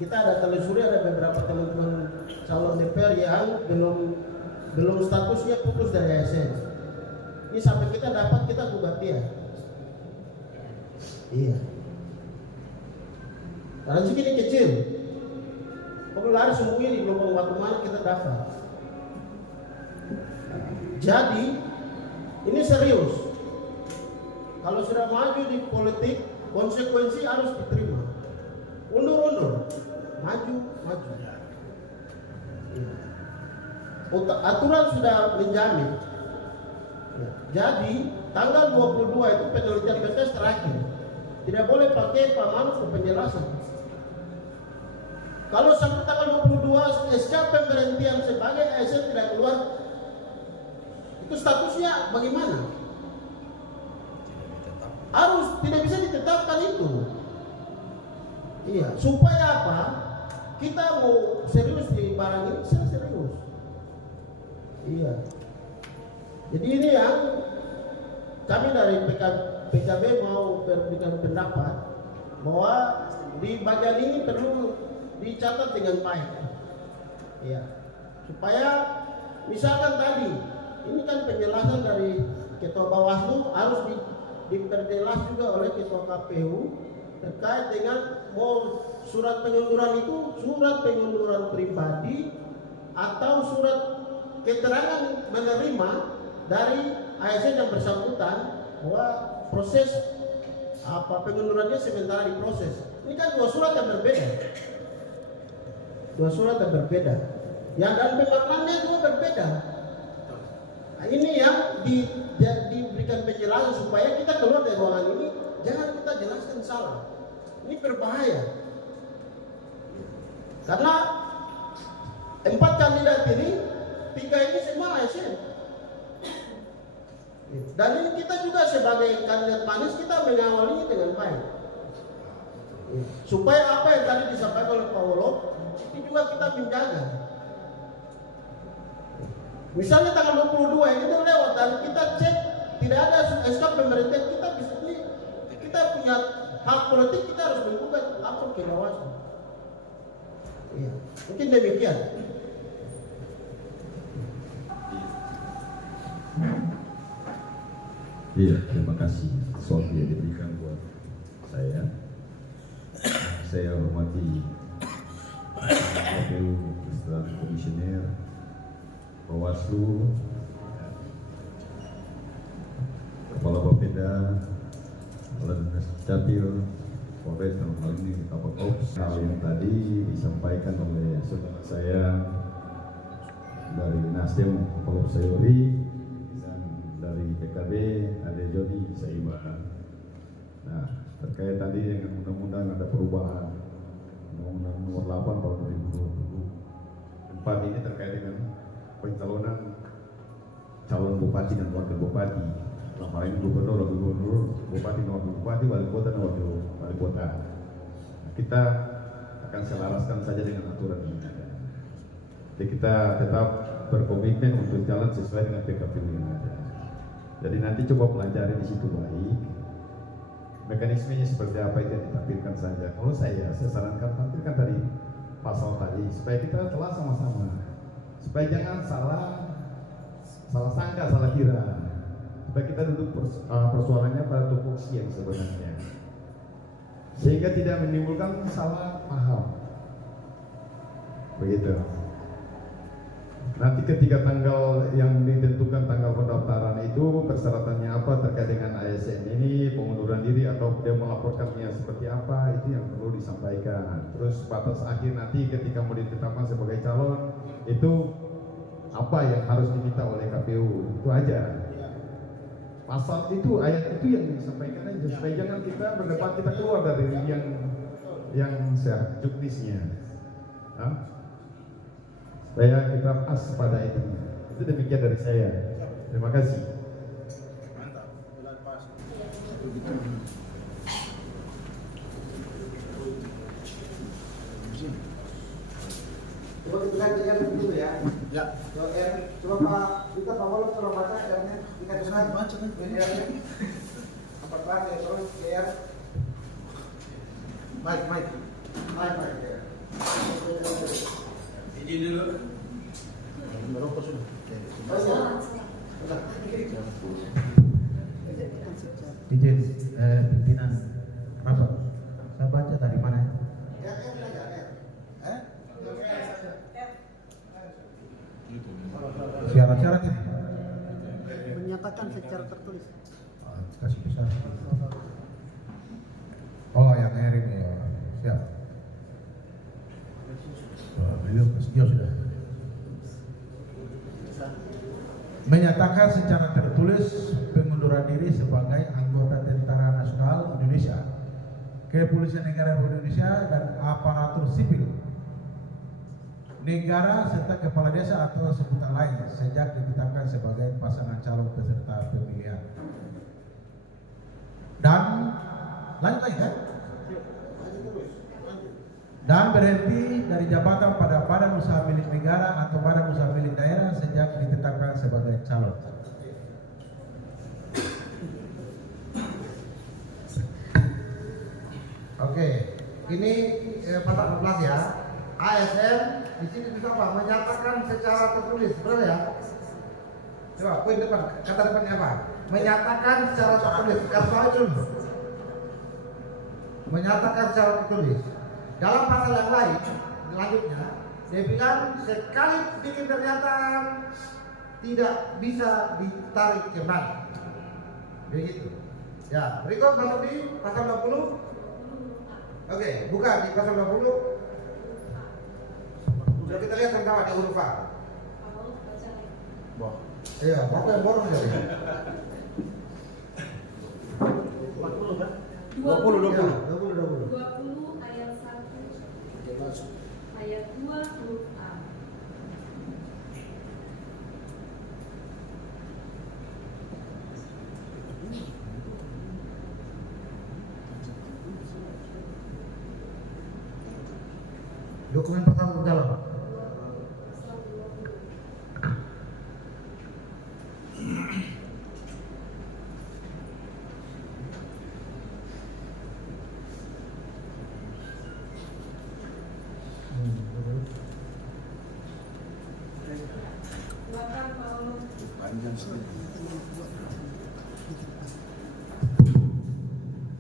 Kita ada telusuri ada beberapa teman-teman calon DPR yang belum statusnya putus dari ASN. Ini sampai kita dapat kita gugat dia. Iya. Karena segini kecil. Kalau lari semua di lubang waktu mana kita dapat. Jadi ini serius. Kalau sudah maju di politik, konsekuensi harus diterima. Undur. Maju. Aturan sudah menjamin. Jadi tanggal 22 itu penelitian BPS terakhir. Tidak boleh pakai Pak Manuf ke penjelasan. Kalau sampai tanggal 22 SK pemberhentian sebagai ASN tidak keluar, itu statusnya bagaimana? Harus tidak bisa ditetapkan itu. Iya, supaya apa? Kita mau serius di barang ini, saya serius. Iya. Jadi ini yang kami dari PKB mau berikan pendapat bahwa di bagian ini perlu dicatat dengan baik. Iya. Supaya misalkan tadi ini kan penjelasan dari Ketua Bawaslu harus diperjelas juga oleh Ketua KPU terkait dengan mau surat pengunduran itu surat pengunduran pribadi atau surat keterangan menerima dari ASN yang bersangkutan bahwa proses pengundurannya sementara diproses. Ini kan dua surat yang berbeda. Yang dan pemaknaannya juga berbeda. Nah, ini yang diberikan penjelasan supaya kita keluar dari ruangan ini jangan kita jelaskan salah. Ini berbahaya. Karena 4 kandidat ini 3 ini semua ASN. Dan ini kita juga sebagai kandidat manis kita mengawalinya dengan baik. Supaya apa yang tadi disampaikan oleh Pak Wolo ini juga kita menjaga. Misalnya tanggal 22 ini udah lewat dan kita cek tidak ada SK pemerintahan kita bisa ini kita punya hak politik kita harus menggugat lapor ke Bawaslu. Iya, mungkin demikian. Iya, terima kasih soal yang diberikan buat saya. Saya hormati KPU Islam Komisioner, Bawaslu, Kepala Bapeda, Kepala Dinas Capil, Polres dalam hal ini Kapolres. Hal yang tadi disampaikan oleh saudara saya dari Nasdem, Kepala Sayuri, dan dari PKB, ada Joni Saiba. Nah, terkait tadi dengan undang-undang ada perubahan Undang-Undang Nomor 8 tahun 2024 ini terkait dengan pencalonan calon bupati dan wakil bupati. Dalam hal ini gubernur, bupati, wakil bupati, wali kota dan wakil wali kota. Nah, kita akan selaraskan saja dengan aturan ini. Jadi kita tetap berkomitmen untuk jalan sesuai dengan PKPU yang ada. Jadi nanti coba pelajari di situ baik. Mekanismenya seperti apa itu yang ditampilkan saja. Kalau saya sarankan tampilkan tadi pasal tadi supaya kita telah sama-sama, supaya jangan salah sangka, salah kira, supaya kita duduk persoalannya pada tupoksi yang sebenarnya, sehingga tidak menimbulkan salah paham. Begitu. nanti ketika tanggal yang ditentukan tanggal pendaftaran itu persyaratannya apa terkait dengan ASN ini, pengunduran diri atau dia melaporkannya seperti apa, itu yang perlu disampaikan. Terus batas akhir nanti ketika mau ditetapkan sebagai calon itu apa yang harus diminta oleh KPU, itu aja. Pasal itu, ayat itu yang disampaikan aja, supaya jangan kita berdebat kita keluar dari yang juknisnya. Supaya kita pas pada itu. Itu demikian dari saya. Terima kasih. Mantap, bulan pas. Coba kita lihat dulu ya. Ya. Coba Pak Vita, Pak Walau tolong baca R-nya. Dikatakan Baca kan? R-nya. Apa ya, terus R. Baik. Ya. Izin dulu. Merokok sudah. Izin pimpinan rapat. Saya baca dari mana? Syarat-syarat ini menyatakan secara tertulis. kasih besar. Oh, yang Erik ya. Siap. Beliau kesedia sudah. Menyatakan secara tertulis pengunduran diri sebagai anggota Tentara Nasional Indonesia, Kepolisian Negara Republik Indonesia dan aparatur sipil negara serta kepala desa atau sebutan lain sejak ditetapkan sebagai pasangan calon peserta pemilihan. Dan lanjut lagi kan? Dan berhenti dari jabatan pada badan usaha milik negara atau badan usaha milik daerah sejak ditetapkan sebagai calon. Oke, ini pasal 14 ya. ASN di sini bisa apa? Menyatakan secara tertulis, benar ya? Coba poin depan, kata depannya apa? Menyatakan secara tertulis. Itu. Menyatakan secara tertulis. Dalam pasal yang lain, selanjutnya dia bilang sekali bikin pernyataan tidak bisa ditarik kembali. Begitu. Ya, berikut masuk di pasal 20. Oke, buka di pasal 20. Sudah kita lihat sama-sama di huruf A. Wah. Iya, apa yang borong jadi? 40 kan? 20 ayat 1 ayat 2 huruf A. Dokumen pertama berjalan, Pak. Silakan Paul. Panjang sekali.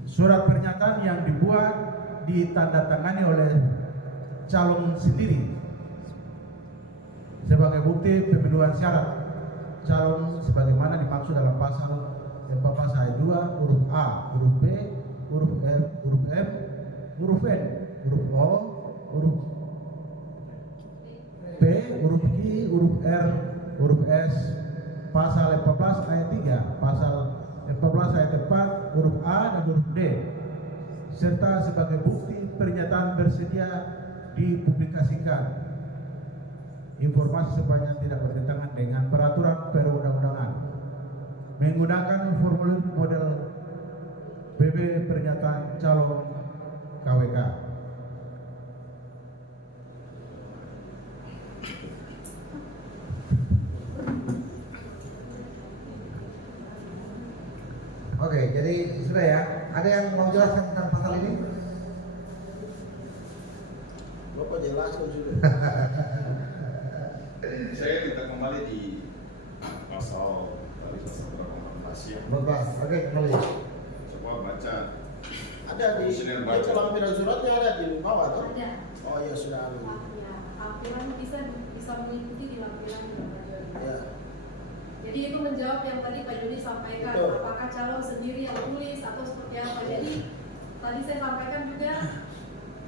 Surat pernyataan yang dibuat ditandatangani oleh calon sendiri sebagai bukti pemilihan syarat calon sebagaimana dimaksud dalam pasal 14 ayat 2 huruf A, huruf B, huruf F, huruf M, huruf N, huruf O, huruf P, huruf I, huruf R, huruf S, pasal 14 ayat 3, pasal 14 ayat 4, huruf A dan huruf D, serta sebagai bukti pernyataan bersedia dipublikasikan informasi sepanjang tidak bertentangan dengan peraturan perundang-undangan menggunakan formulir model BB pernyataan calon KWK. Oke, jadi sudah ya. Ada yang mau jelaskan tentang pasal ini? Bapak jelaskan sudah. Saya minta kembali di pasal berapa ya? Bapak, oke kembali. Coba baca. Ada di Baca. lampiran suratnya ada di bawah tuh. Ada. Oh iya sudah. Ya, aturan bisa bisa mengikuti di lampiran Pak Joni. Ya. Jadi itu menjawab yang tadi Pak Joni sampaikan, Betul. apakah calon sendiri yang tulis atau seperti apa. Jadi tadi saya sampaikan juga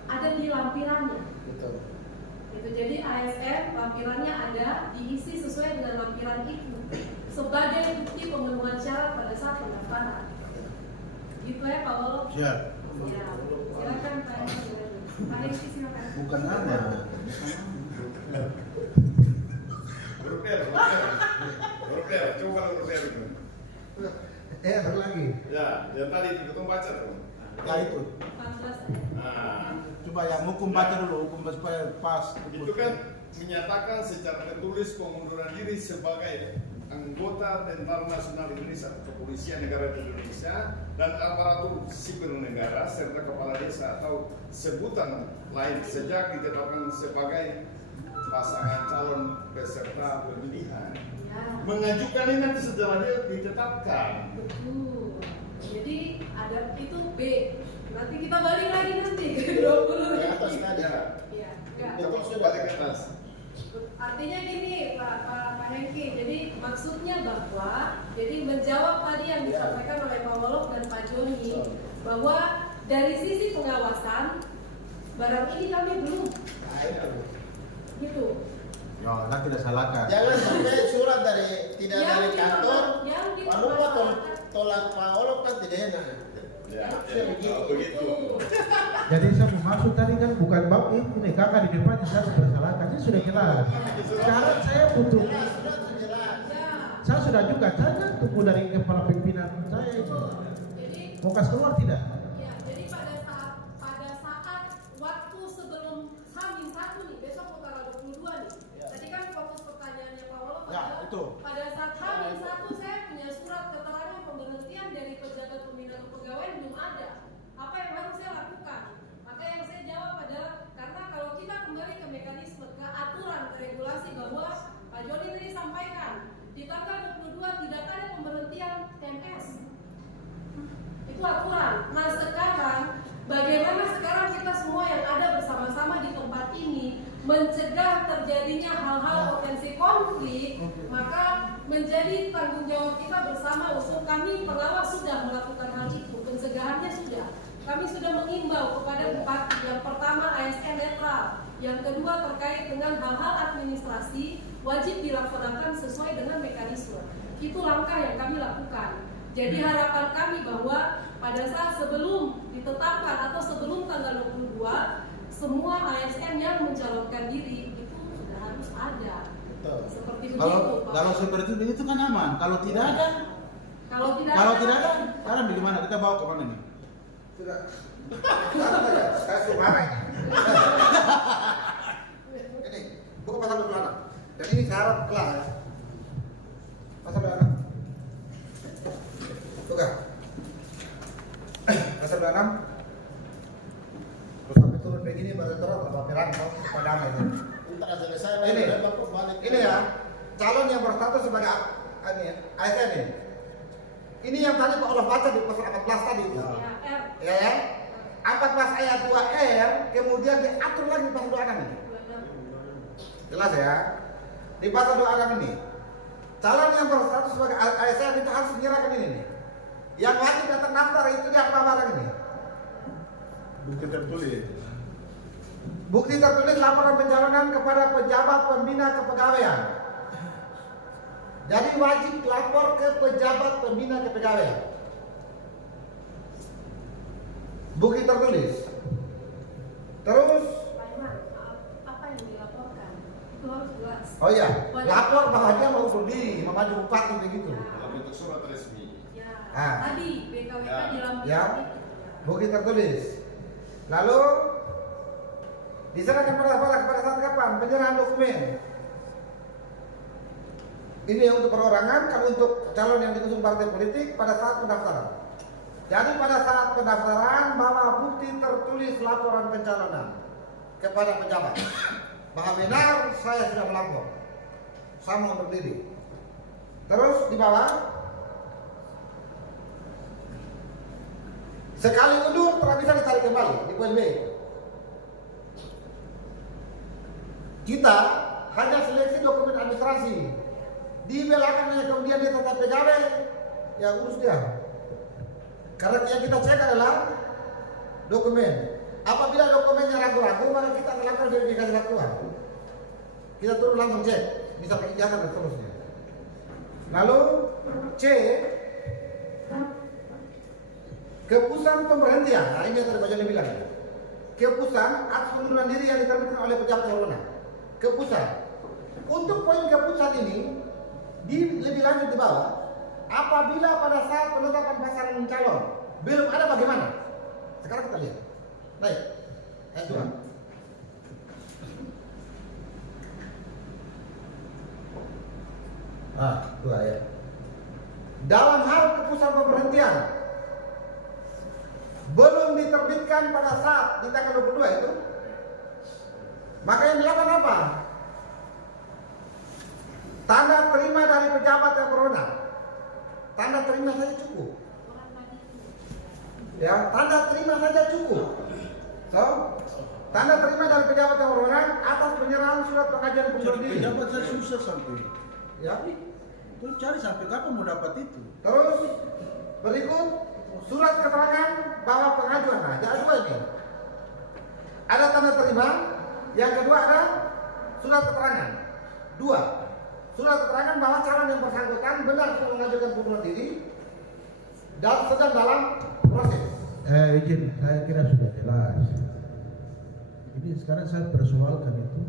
ada di lampirannya. Betul. Itu jadi ASN lampirannya ada, diisi sesuai dengan lampiran itu sebagai bukti pemenuhan syarat pada saat pendaftaran. Gitu ya Pak Wolo? Siap. Ya, silakan Pak Hengki. Pak Hengki silakan. Bukan nama. Huruf R, coba huruf R itu. Ada lagi. Ya, yang tadi kita baca tuh. Ya itu. 14 ya. Nah, Coba yang hukum baca dulu, hukum supaya pas. itu kan menyatakan secara tertulis pengunduran diri sebagai anggota Tentara Nasional Indonesia, Kepolisian Negara Indonesia, dan aparatur sipil negara serta kepala desa atau sebutan lain sejak ditetapkan sebagai pasangan calon peserta pemilihan. Ya. Mengajukan ini nanti setelah dia ditetapkan. Betul. Jadi ada itu B. Nanti kita balik lagi nanti ke 20 Ke atas tadi. Ya, Iya, enggak. itu sudah balik ke atas. Artinya gini Pak Hengki, jadi maksudnya bahwa jadi menjawab tadi yang disampaikan oleh Pak Wolof dan Pak Joni bahwa dari sisi pengawasan barang ini kami belum gitu. Ya, lah tidak salahkan. Jangan sampai surat dari tidak Yang dari kita- kantor, yang kita lalu masalahkan. tolak Pak Olof kan tidak enak. Ya, Ya, begitu. Jadi saya maksud tadi kan bukan bab ini kakak di depannya saya bersalahkan, ini sudah jelas. Sekarang saya butuh, Ya. saya sudah juga saya kan tunggu dari kepala pimpinan saya itu. Jadi Mau kasih keluar tidak? ya, jadi pada saat waktu sebelum H-1 nih, besok mau tanggal 22 nih. Tadi kan fokus pertanyaannya Pak Wolof Ya, adalah itu. pada saat H-1 saya punya surat keterangan pemberhentian dari pejabat pembina kepegawaian belum ada. Apa yang harus saya lakukan? Maka yang saya jawab adalah karena kalau kita kembali ke mekanisme, ke aturan, ke regulasi bahwa Pak Joni tadi sampaikan di tanggal 22 tidak ada pemberhentian MS. Itu aturan. Nah sekarang bagaimana sekarang kita semua yang ada bersama-sama di tempat ini mencegah terjadinya hal-hal potensi konflik, maka menjadi tanggung jawab kita bersama untuk kami pengawas sudah melakukan hal itu, pencegahannya sudah. Kami sudah mengimbau kepada bupati, yang pertama ASN netral, yang kedua terkait dengan hal-hal administrasi wajib dilaksanakan sesuai dengan mekanisme. Itu langkah yang kami lakukan. Jadi harapan kami bahwa pada saat sebelum ditetapkan atau sebelum tanggal 22, semua ASN yang mencalonkan diri itu sudah harus ada. Betul. Seperti begitu. Kalau Pak. seperti itu kan aman. Kalau tidak ada, Kalau tidak sekarang bagaimana? Kita bawa ke mana nih? Sudah. Saya suruh marah ini. Ini, buka pasal 26. Dan ini syarat kelas. Pasal 26. Buka. Pasal 26. Terus sampai turun begini baru terus apa perang kau padam itu. Entar selesai Ini. lagi Bapak balik. Ini ya, calon yang berstatus sebagai ASN ini. Ini yang tadi Pak Olof baca di pasal 14 tadi. Ya, R. Ya ya. 14 ayat 2R kemudian diatur lagi di pasal 26 ini. Jelas ya. Di pasal 26 ini calon yang berstatus sebagai ASN itu harus menyerahkan ini nih. Yang wajib datang daftar itu dia apa barang ini? Bukti tertulis. Bukti tertulis laporan pencalonan kepada pejabat pembina kepegawaian. Jadi wajib lapor ke pejabat pembina kepegawaian. Bukti tertulis. Terus, Pak Iman, apa yang dilaporkan? Itu harus jelas. oh iya, lapor bahwa dia mau berdiri, memaju bupati begitu. Dalam bentuk surat resmi. Ya, Ah. tadi BKWK Ya. di lampiran Ya, itu. bukti tertulis. Lalu diserahkan pada saat kapan? Penyerahan dokumen. Ini untuk perorangan, kalau untuk calon yang diusung partai politik pada saat pendaftaran. Jadi pada saat pendaftaran bawa bukti tertulis laporan pencalonan kepada pejabat bahwa benar saya sudah melapor, saya mau berdiri. Terus di bawah sekali undur tidak bisa ditarik kembali di poin B. Kita hanya seleksi dokumen administrasi. Di belakangnya kemudian dia tetap pegawai, ya urus dia. Karena yang kita cek adalah dokumen. Apabila dokumennya ragu-ragu, maka kita akan lakukan verifikasi faktual. Kita turun langsung cek, bisa ijazah dan seterusnya. Lalu C, keputusan pemberhentian. Nah ini yang tadi Pak Joni bilang. Keputusan atas pengunduran diri yang diterbitkan oleh pejabat yang berwenang. Keputusan. Untuk poin keputusan ini lebih lanjut di bawah. Apabila pada saat penetapan pasangan calon belum ada, bagaimana? Sekarang kita lihat. Baik. Ayat 2. Dua ya. Dalam hal keputusan pemberhentian belum diterbitkan pada saat di tanggal 22 itu, maka yang dilakukan apa? Tanda terima dari pejabat yang berwenang. Tanda terima saja cukup. Ya, tanda terima saja cukup. So, tanda terima dari pejabat yang berwenang atas penyerahan surat pengajuan pengunduran diri. Pejabat saya susah sampai. Ya. Terus cari sampai kapan mau dapat itu? Terus berikut surat keterangan bahwa pengajuan. Nah, ada dua ini. Ada tanda terima, yang kedua ada surat keterangan. Dua, surat keterangan bahwa calon yang bersangkutan benar sudah mengajukan pengunduran diri dan sedang dalam proses. Izin, saya kira sudah jelas. Ini sekarang saya persoalkan itu.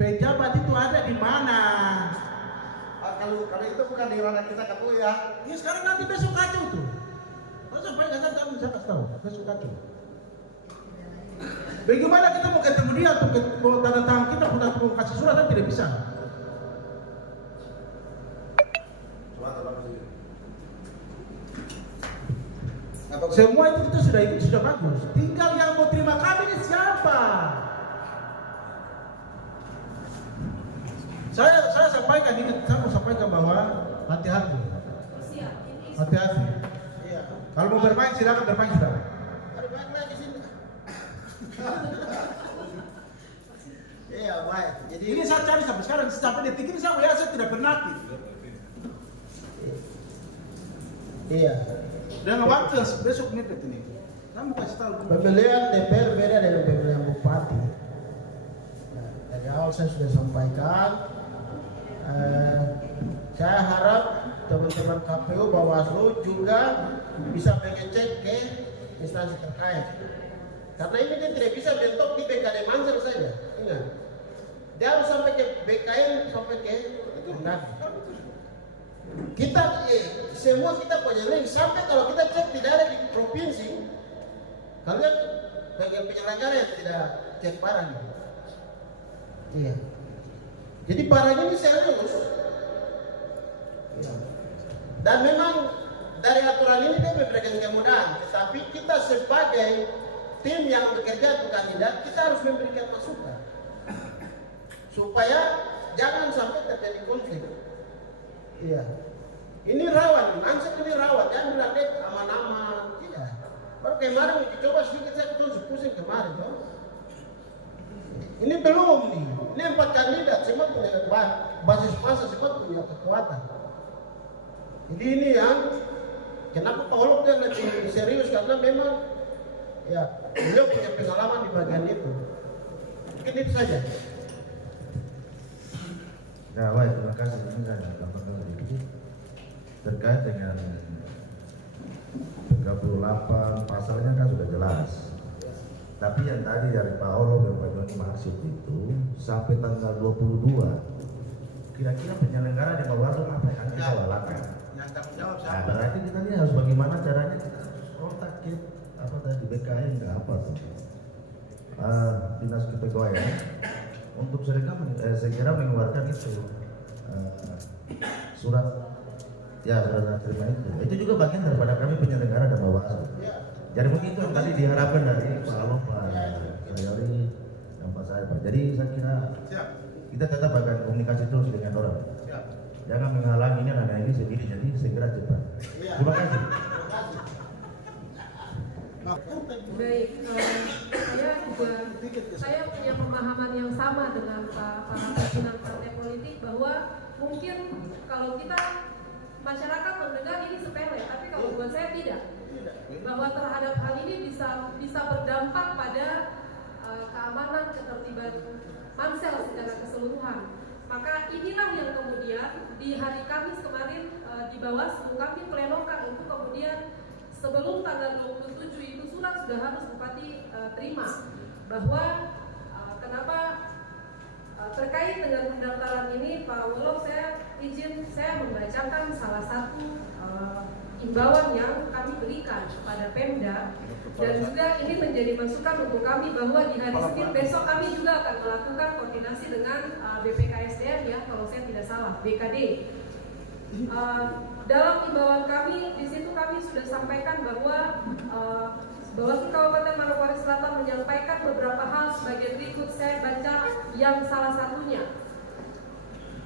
Pejabat itu ada di mana? Kalau itu bukan di ranah kita KPU ya. Ya sekarang nanti besok kacau tuh. Masa baik kan saya kasih tahu, besok kacau. Bagaimana kita mau ketemu dia untuk mau tanda tangan kita mau kasih surat kan tidak bisa. Semua itu kita sudah bagus. Tinggal yang mau terima kami ini siapa? Saya sampaikan ini, saya mau sampaikan bahwa hati-hati. Hati-hati. Kalau mau bermain silakan bermain sudah. Iya, baik. Jadi Ini saya cari sampai sekarang, sampai detik ini saya tidak pernah aktif. iya. Dengan waktu besok mepet ini. Kamu kasih tahu. Pemilihan DPR beda dengan pemilihan bupati. Nah, dari awal saya sudah sampaikan. Saya harap teman-teman KPU Bawaslu juga bisa mengecek ke instansi terkait. Karena ini dia tidak bisa bentuk di BKD Mansur saja. Ingat, dia harus sampai ke BKN, sampai ke Unad. Kita semua kita punya link. Sampai kalau kita cek tidak ada di provinsi, kalian bagian penyelenggara yang tidak cek barang. Iya. Jadi barang ini serius. Dan memang dari aturan ini dia memberikan kemudahan. Tetapi kita sebagai tim yang bekerja untuk kandidat, kita harus memberikan masukan supaya jangan sampai terjadi konflik. Iya. Ini rawan, Mansur ini rawan, jangan bilang aman-aman, tidak. Baru kemarin dicoba sedikit saya pusing kemarin, no? Ini belum nih. Ini 4 kandidat semua punya basis massa, semua punya kekuatan. Jadi ini yang kenapa Pak Holok dia lebih serius karena memang ya beliau punya pengalaman di bagian itu. Mungkin itu saja. Ya baik, terima kasih. Ini saya tambahkan sedikit terkait dengan 38 pasalnya kan sudah jelas. Tapi yang tadi dari Pak Olo dan Pak Joni maksud itu sampai tanggal 22 kira-kira penyelenggara di Bawaslu apa yang akan kita lakukan? Yang tanggung jawab Nah, siapa? berarti kita ini harus bagaimana caranya kita harus kontak ke apa tadi BKN nggak apa tuh dinas kepegawaian untuk segera mengeluarkan itu surat terima itu juga bagian daripada kami penyelenggara dan Bawaslu. Jadi mungkin itu yang tadi diharapkan dari Pak Alo, Pak Yori, dan Pak saya Pak. Jadi saya kira kita tetap akan komunikasi terus dengan orang. Jangan menghalangi ini anak ini sendiri, jadi segera cepat. Terima kasih. Baik, saya saya punya pemahaman yang sama dengan para pimpinan partai politik bahwa mungkin kalau kita masyarakat mendengar ini sepele, tapi kalau buat saya tidak. Bahwa terhadap hal ini bisa berdampak pada keamanan, ketertiban Pansel secara keseluruhan. Maka inilah yang kemudian di hari Kamis kemarin di Bawaslu kami plenokan untuk kemudian sebelum tanggal 27 itu surat sudah harus Bupati terima bahwa kenapa terkait dengan pendaftaran ini Pak Wolof, saya membacakan salah satu imbauan yang kami berikan kepada Pemda, dan juga ini menjadi masukan untuk kami bahwa di hari Senin besok kami juga akan melakukan koordinasi dengan BPKSDM ya, kalau saya tidak salah, BKD. Dalam imbauan kami di situ kami sudah sampaikan bahwa Bawaslu Kabupaten Manokwari Selatan menyampaikan beberapa hal sebagai berikut, saya baca yang salah satunya.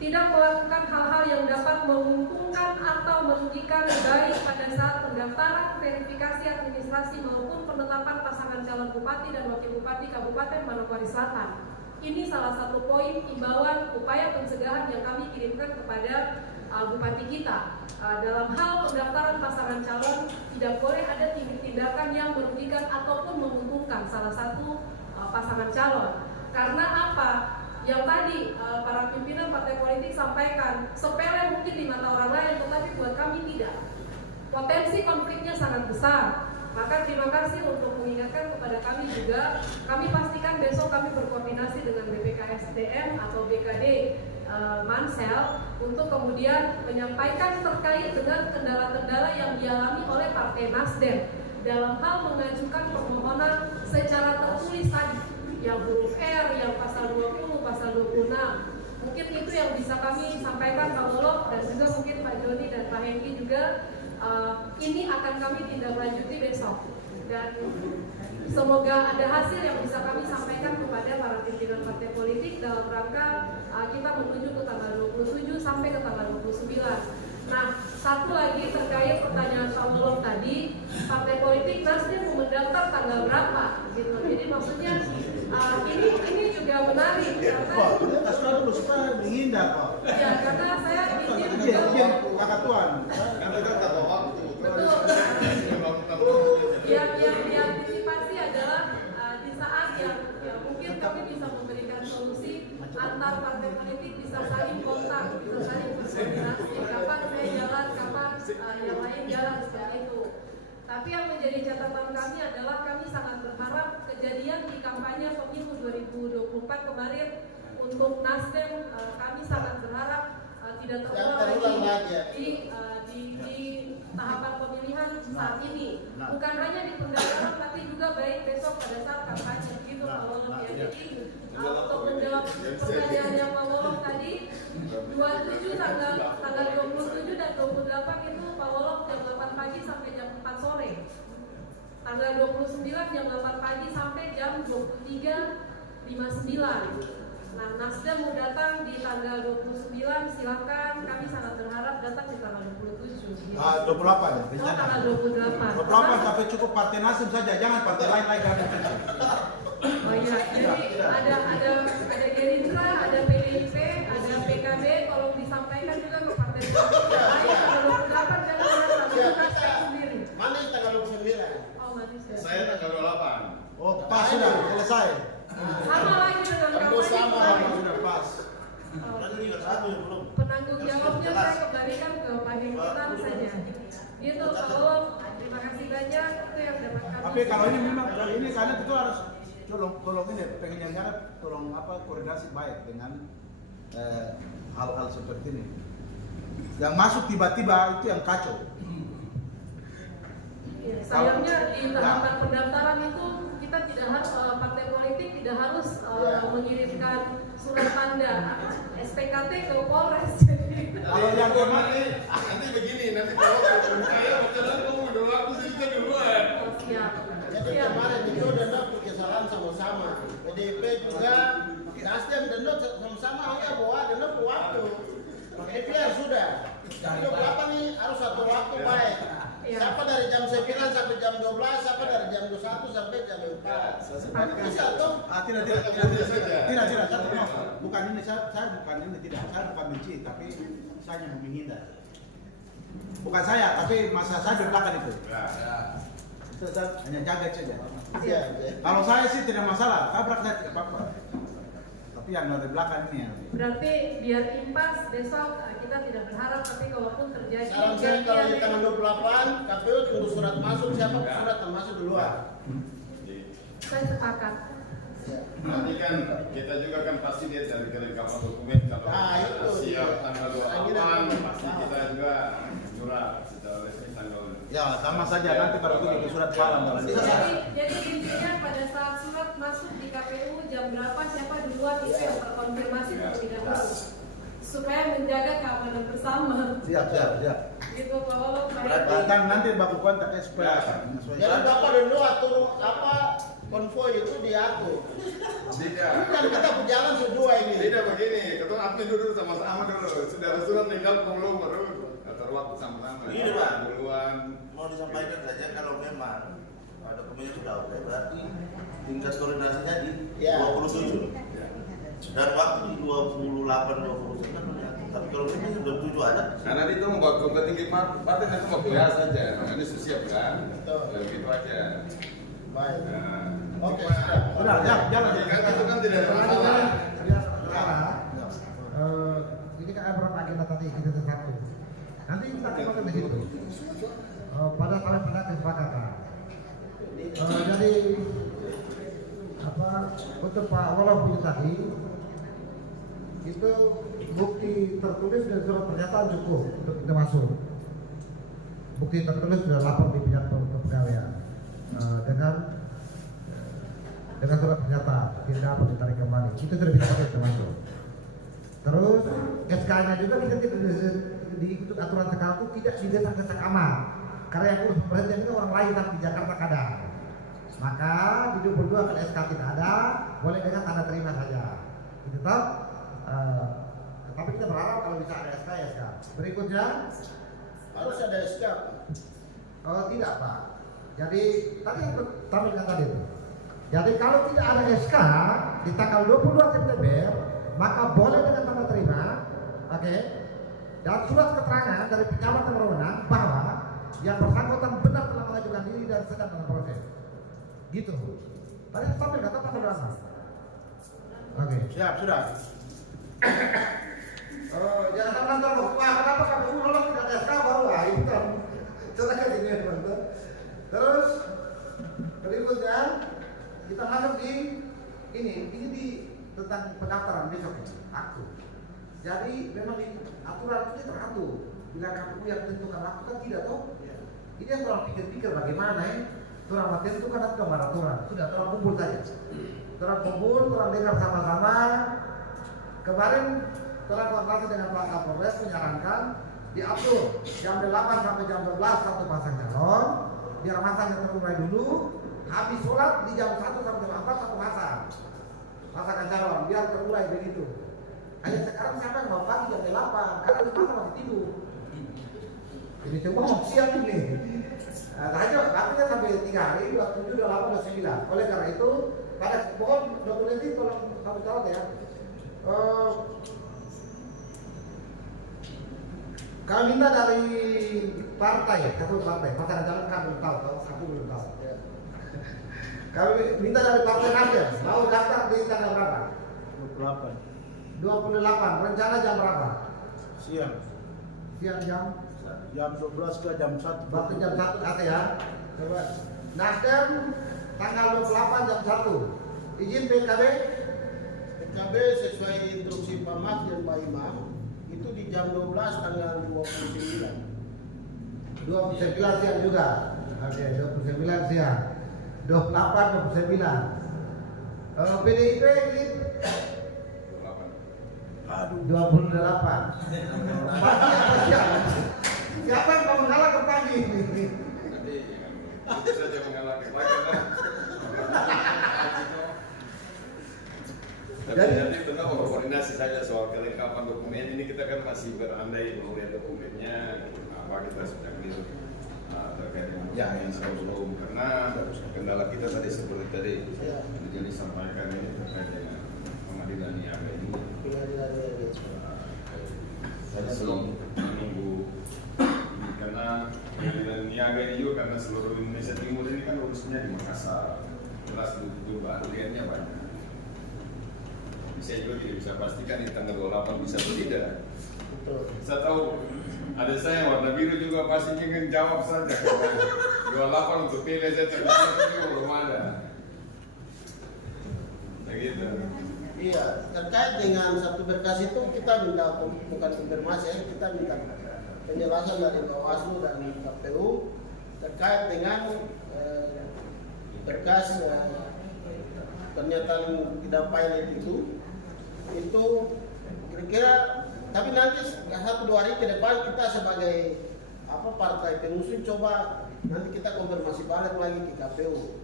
Tidak melakukan hal-hal yang dapat menguntungkan atau merugikan baik pada saat pendaftaran, verifikasi administrasi maupun penetapan pasangan calon bupati dan wakil bupati Kabupaten Manokwari Selatan. Ini salah satu poin imbauan upaya pencegahan yang kami kirimkan kepada bupati kita. Dalam hal pendaftaran pasangan calon tidak boleh ada tindakan yang merugikan ataupun menguntungkan salah satu pasangan calon. Karena apa? Yang tadi para pimpinan partai politik sampaikan sepele mungkin di mata orang lain, tetapi buat kami tidak. Potensi konfliknya sangat besar. Maka terima kasih untuk mengingatkan kepada kami juga. Kami pastikan besok kami berkoordinasi dengan BPKSDM atau BKD Mansel untuk kemudian menyampaikan terkait dengan kendala-kendala yang dialami oleh Partai Nasdem dalam hal mengajukan permohonan secara tertulis tadi, yang huruf R, yang pasal 20, pasal 26. Mungkin itu yang bisa kami sampaikan Pak Wolof, dan juga mungkin Pak Joni dan Pak Hengki juga. Ini akan kami tindak lanjuti besok, dan semoga ada hasil yang bisa kami sampaikan kepada para pimpinan partai politik dalam rangka kita menuju ke tanggal 27 sampai ke tanggal 29. Nah, satu lagi terkait pertanyaan Pak Wolof tadi, partai politik Nasdem mau mendaftar tanggal berapa gitu. Jadi maksudnya ini juga menarik karena supaya menghindar kok. Ya, karena saya izin kakak tuan. Betul. Yang diantisipasi adalah di saat yang mungkin kami bisa memberikan solusi antar partai politik, bisa saling kontak, bisa saling berkoordinasi. Kapan saya jalan, kapan yang lain jalan, seperti itu. Tapi yang menjadi catatan kami adalah kami sangat berharap kejadian di kampanye pemilu 2024 kemarin untuk Nasdem, kami sangat berharap tidak terulang lagi di tahapan pemilihan saat ini. Bukan hanya di pendaftaran, tapi juga baik besok pada saat kampanye. Begitu Pak Wolof ya. Jadi untuk menjawab pertanyaan yang Pak Wolof tadi, 27 tanggal 27 dan 28 itu Pak Wolof jam 8 pagi sampai jam 4 sore. Tanggal 29 jam 8 pagi sampai jam 23.59. Nah, Nasdem mau datang di tanggal 29, silakan. Kami sangat berharap datang di tanggal 27. 28 ya? Oh, tanggal 28. 28 sampai cukup partai Nasdem saja, jangan partai lain lagi. Oh iya, jadi ada Gerindra, ada PDIP, ada PKB. Kalau disampaikan juga ke partai politik lain, tanggal 28 jangan Nasdem sendiri. Mana yang tanggal 29? Oh, mati sudah. Saya tanggal 28. Oh, pas sudah selesai. Sama lagi dengan kampanye. Sudah pas. Penanggung jawabnya saya kembalikan ke Pak Hengkiran saja. Gitu Pak Wolof, terima kasih banyak. Itu yang dapat kami. Tapi kalau ini memang ini karena itu harus tolong ini pengennya tolong koordinasi baik dengan hal-hal seperti ini. Yang masuk tiba-tiba itu yang kacau. Ya, sayangnya di tahapan pendaftaran itu kita tidak harus partai politik tidak harus mengirimkan surat tanda SPKT ke Polres. Kalau yang kemarin Nanti begini, nanti kalau saya berjalan kamu udah laku sih duluan. Siap. Jadi kemarin itu dendam kesalahan sama-sama. PDIP juga Nasdem dendam sama-sama, hanya bawa dendam waktu. PDIP sudah. 28 nih harus satu waktu baik. Ya. Siapa dari jam 9 sampai jam 12, siapa dari jam 21 sampai jam 4. Bisa toh? Tidak. Bukan ini, saya bukan ini, tidak. Saya bukan benci, tapi saya yang menghindar. Bukan saya, tapi masa saya di belakang itu. Itu saya hanya jaga saja. Iya. Kalau saya sih tidak masalah, tabrak saya tidak apa-apa. Tapi yang dari belakang ini ya. Berarti biar impas besok kita tidak berharap, tapi kalaupun terjadi Saran saya kalau di tanggal 28 KPU tunggu surat masuk, siapa surat termasuk duluan. saya sepakat. Nanti kan kita juga kan pasti lihat dari kelengkapan dokumen kalau itu siap tanggal 28 pasti Nah. kita juga jurat secara resmi tanggal. Ya, sama saja nanti baru itu surat malam. Jadi intinya pada saat surat masuk di KPU jam berapa, siapa duluan itu yang terkonfirmasi terlebih dahulu supaya menjaga keamanan bersama. Siap. Gitu kalau Nanti baku kontak supaya. Jadi Bapak dulu atur konvoy itu diatur. Tidak. Kan kita berjalan berdua ini. Tidak begini, ketua admin dulu sama-sama dulu. Sudah tinggal belum baru atur waktu sama-sama. Ini Pak, duluan. mau disampaikan saja kalau memang dokumennya sudah oke, berarti tingkat koordinasinya di 27 dan waktu di 28-29. Tapi kalau ini sudah 7 ada. Nah nanti itu membuat tinggi partai nanti mau biasa saja. Ini siap kan? Gitu aja. Baik. Nah, Oke, Sudah, jalan. itu kan tidak ada masalah. Ini kan ada beberapa agenda tadi kita satu. Nanti kita kembali di situ. Pada kesepakatan. Jadi untuk Pak Wolof ini tadi itu bukti tertulis dan surat pernyataan cukup untuk kita masuk. Bukti tertulis sudah lapor di pihak pegawaian dengan surat pernyataan tidak dapat ditarik kembali. Itu sudah bisa pakai termasuk. Terus SK-nya juga kita tidak diikut aturan sekarang itu tidak didesak-desak aman. Karena yang urus pemerintahan itu orang lain tapi di Jakarta kadang. Maka di 22 kan SK tidak ada, boleh dengan tanda terima saja. Itu toh. Tapi kita berharap kalau bisa ada SK ya SK. Berikutnya harus ada SK. Tidak Pak. Jadi tadi yang tampilkan tadi itu. Jadi kalau tidak ada SK di tanggal 22 September, maka boleh dengan tanda terima, oke, dan surat keterangan dari pejabat yang berwenang bahwa yang bersangkutan benar telah mengajukan diri dan sedang dalam proses. Gitu. Tadi tampil kata Pak Saudara. Oke. Siap, sudah. Jangan sampai kenapa KPU lolos tidak ada SK baru itu kan. Silakan ini teman-teman. Terus berikutnya kita masuk di ini di tentang pendaftaran besok ini, aktu. Jadi memang di aturan itu teratur. Bila KPU yang tentukan waktu kan tidak tahu. Ini yang orang pikir-pikir bagaimana ya. Orang tentukan atau aturan. Sudah orang kumpul saja. Orang kumpul, orang dengar sama-sama. Kemarin telah koordinasi dengan Pak Kapolres menyarankan diatur jam 8 sampai jam 12 satu pasang calon. Biar masanya terurai dulu. Habis sholat di jam 1 sampai jam 4 satu pasang. Pasangan calon biar terurai begitu. Hanya sekarang siapa yang mau pagi jam 8 karena di masa masih tidur. Jadi semua mau siap ini. Hanya artinya sampai 3 hari 27, 28, 29. Oleh karena itu pada mohon dokumen ini tolong kamu catat ya. Kami minta dari partai, satu partai, pasangan calon kami belum tahu, aku belum tahu. Kami minta dari partai Nasdem, mau daftar di tanggal berapa? 28. Rencana jam berapa? Siang. Siang jam 12 ke jam 1. Waktu jam 1 ada ya. Coba. Nasdem tanggal 28 jam 1. Izin PKB? PKB sesuai instruksi Pak Mas dan Pak Imam itu di jam 12 tanggal 29. 29 siang juga. Oke, 29 siang. 28 29. PDIP ini 28. Pagi apa siang? Siapa yang mau mengalah ke pagi ini? Nanti saja mengalami Jadi benar koordinasi saja soal kelengkapan dokumen ini kita kan masih berandai melihat dokumennya apa kita sudah keliru. terkait dengan Ya, yang sebelum, karena kendala kita tadi seperti tadi yang disampaikan ini terkait dengan pengadilan niaga ini. Saya belum menunggu karena pengadilan niaga ini juga karena seluruh Indonesia Timur ini kan urusnya di Makassar, jelas betul ahliannya banyak. Saya juga tidak bisa pastikan di tanggal 28 bisa atau tidak. Saya tahu ada saya warna biru juga pasti ingin jawab saja. 28 untuk pilih saya terpilih belum ada. Begitu. Iya, terkait dengan satu berkas itu kita minta bukan konfirmasi, kita minta penjelasan dari Bawaslu dan KPU terkait dengan berkas pernyataan tidak pilot itu kira-kira, tapi nanti 1-2 hari ke depan kita sebagai partai pengusung coba nanti kita konfirmasi balik lagi ke KPU.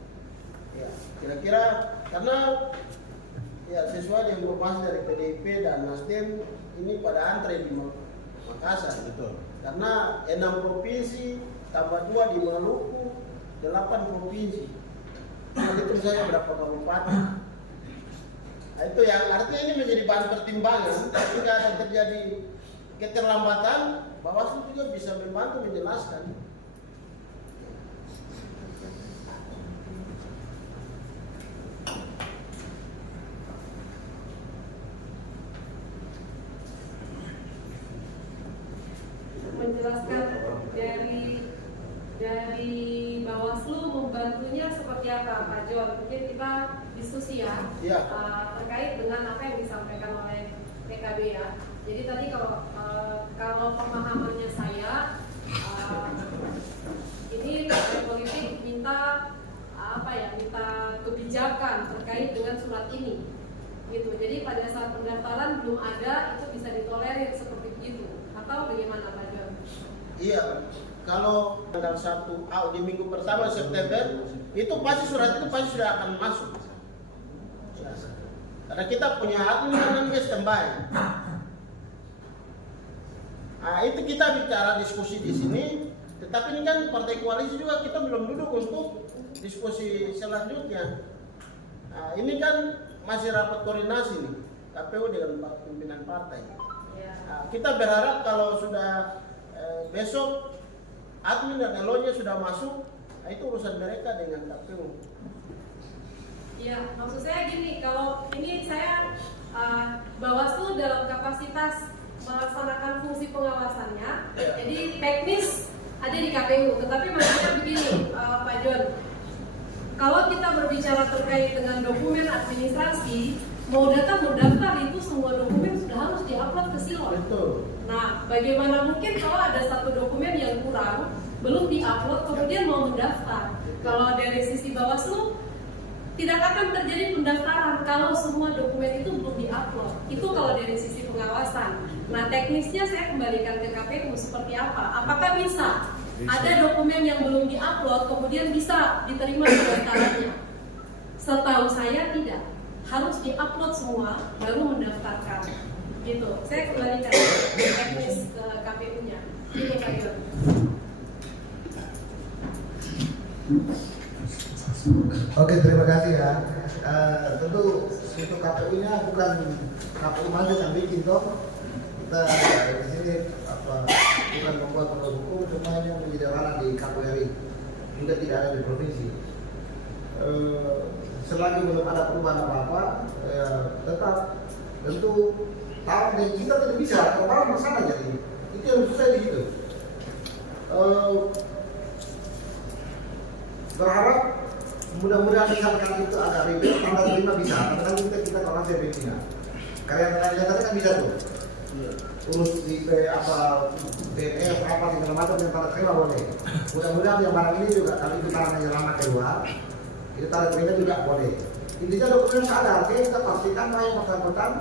Ya, kira-kira karena ya sesuai dengan informasi dari PDIP dan Nasdem ini pada antre di Makassar. Betul. Karena 6 provinsi tambah 2 di Maluku, 8 provinsi. Itu saya berapa kabupaten. Nah, itu yang artinya ini menjadi bahan pertimbangan. Jika ada terjadi keterlambatan, Bawaslu juga bisa membantu menjelaskan. Menjelaskan dari Bawaslu membantunya seperti apa, Pak John? Mungkin kita diskusi ya. Terkait dengan apa yang disampaikan oleh PKB ya. Jadi tadi kalau pemahamannya saya ini partai politik minta minta kebijakan terkait dengan surat ini, gitu. Jadi pada saat pendaftaran belum ada, itu bisa ditolerir seperti itu, atau bagaimana Pak John? Iya, kalau tanggal 1 di minggu pertama September itu pasti surat itu pasti sudah akan masuk. Karena kita punya admin yang standby. Nah, itu kita bicara diskusi di sini, tetapi ini kan partai koalisi juga kita belum duduk untuk diskusi selanjutnya. Nah, ini kan masih rapat koordinasi nih KPU dengan pimpinan partai. Nah, kita berharap kalau sudah besok admin dan elonya sudah masuk, nah itu urusan mereka dengan KPU. Iya, maksud saya gini, kalau ini saya Bawaslu dalam kapasitas melaksanakan fungsi pengawasannya, jadi teknis ada di KPU, tetapi maksudnya begini, Pak John, kalau kita berbicara terkait dengan dokumen administrasi, mau daftar itu semua dokumen sudah harus diupload ke Silon. Betul. Nah, bagaimana mungkin kalau ada satu dokumen yang kurang, belum diupload, kemudian mau mendaftar? Kalau dari sisi Bawaslu, tidak akan terjadi pendaftaran kalau semua dokumen itu belum diupload. Itu kalau dari sisi pengawasan. Nah, teknisnya saya kembalikan ke KPU seperti apa? Apakah bisa ada dokumen yang belum diupload kemudian bisa diterima pendaftarannya? Setahu saya tidak. Harus diupload semua baru mendaftarkan. Gitu. Saya kembalikan teknis ke KPU-nya. Ini Pak Yon. Oke, terima kasih ya. Tentu itu KPU-nya bukan KPU Maju yang bikin toh. Kita di sini bukan membuat produk hukum, semuanya menjadi ranah di KPU, juga tidak ada di provinsi. Selagi belum ada perubahan apa-apa, tetap tentu tahu dan kita tidak bisa kalau masalah jadi itu yang susah di situ. Berharap mudah-mudahan misalkan itu agak ribet, tanggal 5 bisa, tanggal kita kalau masih ribetnya. Karya tadi kan bisa tuh. Urus di PNF apa segala macam yang tanda terima boleh. Mudah-mudahan yang barang ini juga kalau itu tangannya lama keluar, itu tanda terima juga boleh. Intinya dokumen ada, kita pastikan yang bersangkutan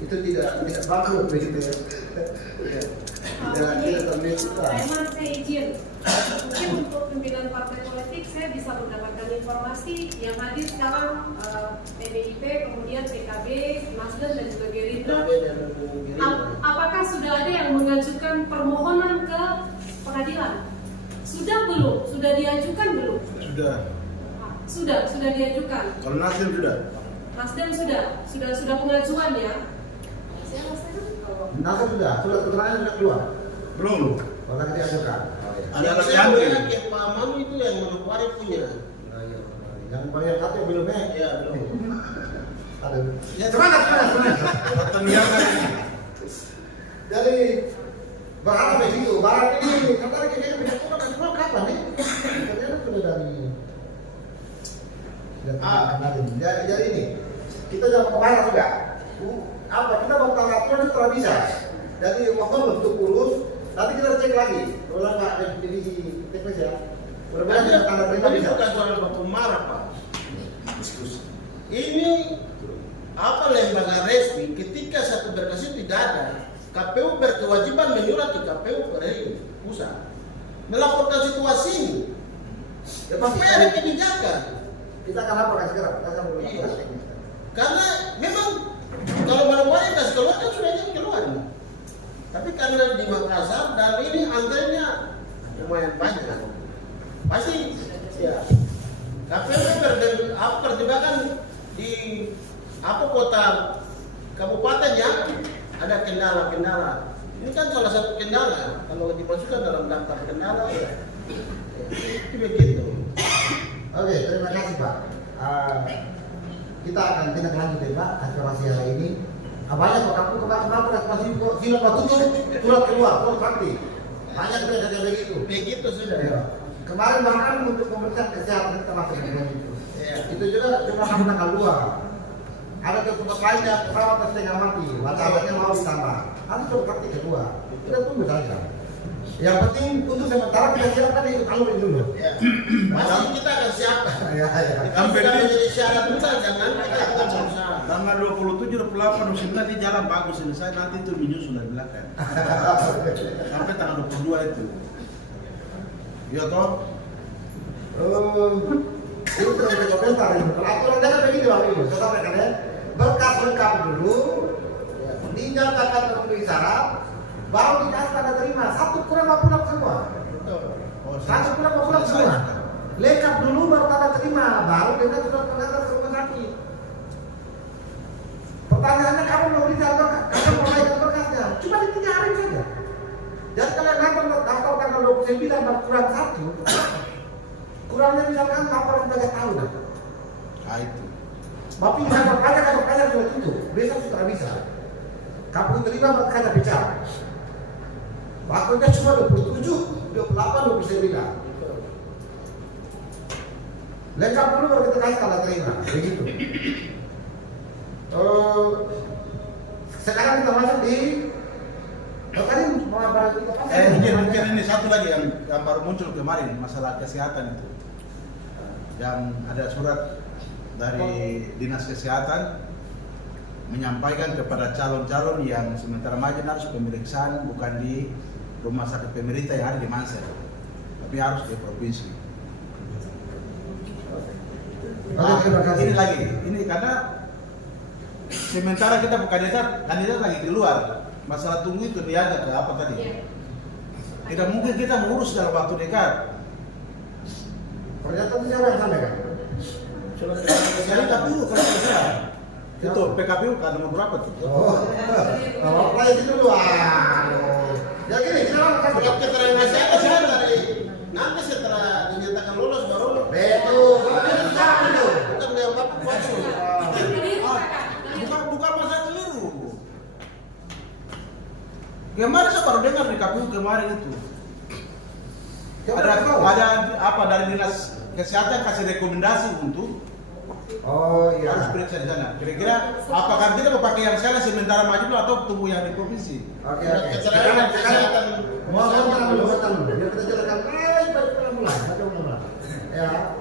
itu tidak bagus begitu ya. Saya izin, mungkin untuk pimpinan partai politik saya bisa mendapatkan informasi yang hadir sekarang PDIP, kemudian PKB, Nasdem dan juga Gerindra. Apa apakah sudah ada yang mengajukan permohonan ke pengadilan? Sudah belum? Sudah diajukan belum? Sudah diajukan. Kalau Nasdem sudah. Nasdem sudah pengajuan ya. Nasdem sudah keterangan sudah keluar. Belum. Orang diajukan. Ada lagi yang antri. yang Pak Manu itu yang Manokwari punya. Yang paling satu belum Ya belum. Ada. Ya semangat. Jadi berharap begitu. Barang ini katanya kayaknya bisa turun kapan nih? Katanya sudah dari. Jadi ini kita jangan kemana juga. Apa kita bakal aturan itu tidak bisa. Jadi waktu untuk urus. Nanti kita cek lagi. Kalau nggak ada divisi teknis ya. Berbeda tanda terima bisa. Bukan soal baku marah Pak. Ini apa lembaga resmi ketika satu berkas itu tidak ada, KPU berkewajiban menyurat ke KPU pusat melaporkan situasi ini. Ya pasti ada kebijakan. Kita akan laporkan sekarang. Kita akan Iya. Karena memang kalau Manokwari kasih keluar kan sudah ingin keluar. Tapi karena di Makassar dan ini antrinya lumayan banyak. Pasti ya. KPU pertimbangan di kota kabupaten yang ada kendala. Ini kan salah satu kendala. Kalau dimasukkan dalam daftar kendala ya. Itu begitu. Oke, terima kasih Pak. Kita akan tindak lanjut ya Pak aspirasi hari ini. Banyak kok kamu masih kok sila Pak tutup surat keluar, fakti. Banyak yang begitu. Begitu sudah. Ya. Kemarin bahkan untuk pemeriksaan kesehatan kita masuk dengan itu. Ya. Itu juga cuma kamu tanggal 2. Ada tempat lainnya pesawat setengah mati, wacana mau ditambah. Ada coba fakti kedua. Kita tunggu saja. Yang penting untuk sementara kita siapkan itu alur dulu. Ya. Pasti kita akan siapkan. Ya. Sampai menjadi syarat kita jangan kita akan berusaha. Tanggal 27, 28, 29 di jalan bagus selesai, nanti itu menyusul dari belakang. Sampai tanggal 22 itu. Iya toh? Itu terjadi komentar itu. Aturan jangan begitu Pak Ibu. Saya sampaikan ya. Berkas lengkap dulu, dinyatakan terpenuhi syarat, baru dikasih tanda terima. Satu kurang pulang semua. Satu kurang pulang semua. Lengkap dulu baru tanda terima, baru dengan surat pengantar ke rumah sakit. Pertanyaannya kamu mau berikan berkas, kamu mau naikkan berkasnya, cuma di 3 hari saja. Dan kalian daftar tanggal 29 dan kurang 1, kurangnya misalkan laporan 3 tahun. Nah itu. Tapi misalkan kantor pajak sudah tutup, besok sudah bisa. Kamu terima berkata bicara. Waktunya cuma 27, 28, 29. Lengkap dulu baru kita kasih tanda terima, begitu. Sekarang kita masuk di mungkin ini satu lagi yang baru muncul kemarin, masalah kesehatan itu. Yang ada surat dari Dinas Kesehatan menyampaikan kepada calon-calon yang sementara maju harus pemeriksaan bukan di rumah sakit pemerintah yang ada di Mansel, tapi harus di provinsi. Ini lagi, ini karena sementara kita kandidat lagi keluar, masalah tunggu itu niaga ke apa tadi? Tidak mungkin kita mengurus dalam waktu dekat. Pernyataan siapa yang sampaikan? Jadi KPU kalau selesai. Itu PKPU kan nomor berapa tuh? Apa itu dulu? Ya gini, kita Surat keterangan kesehatan saya dari nanti setelah dinyatakan lolos baru. betul. Bukan yang bapak palsu. Bukan masalah keliru. Kemarin saya baru dengar di KPU kemarin itu. Ada apa dari Dinas Kesehatan kasih rekomendasi untuk harus periksa di sana. Kira-kira apakah kita mau pakai yang sana sementara maju atau tunggu yang di provinsi? Oke. Keterangan kesehatan. Mau dulu. Biar kita jelaskan pelan-pelan. Ya.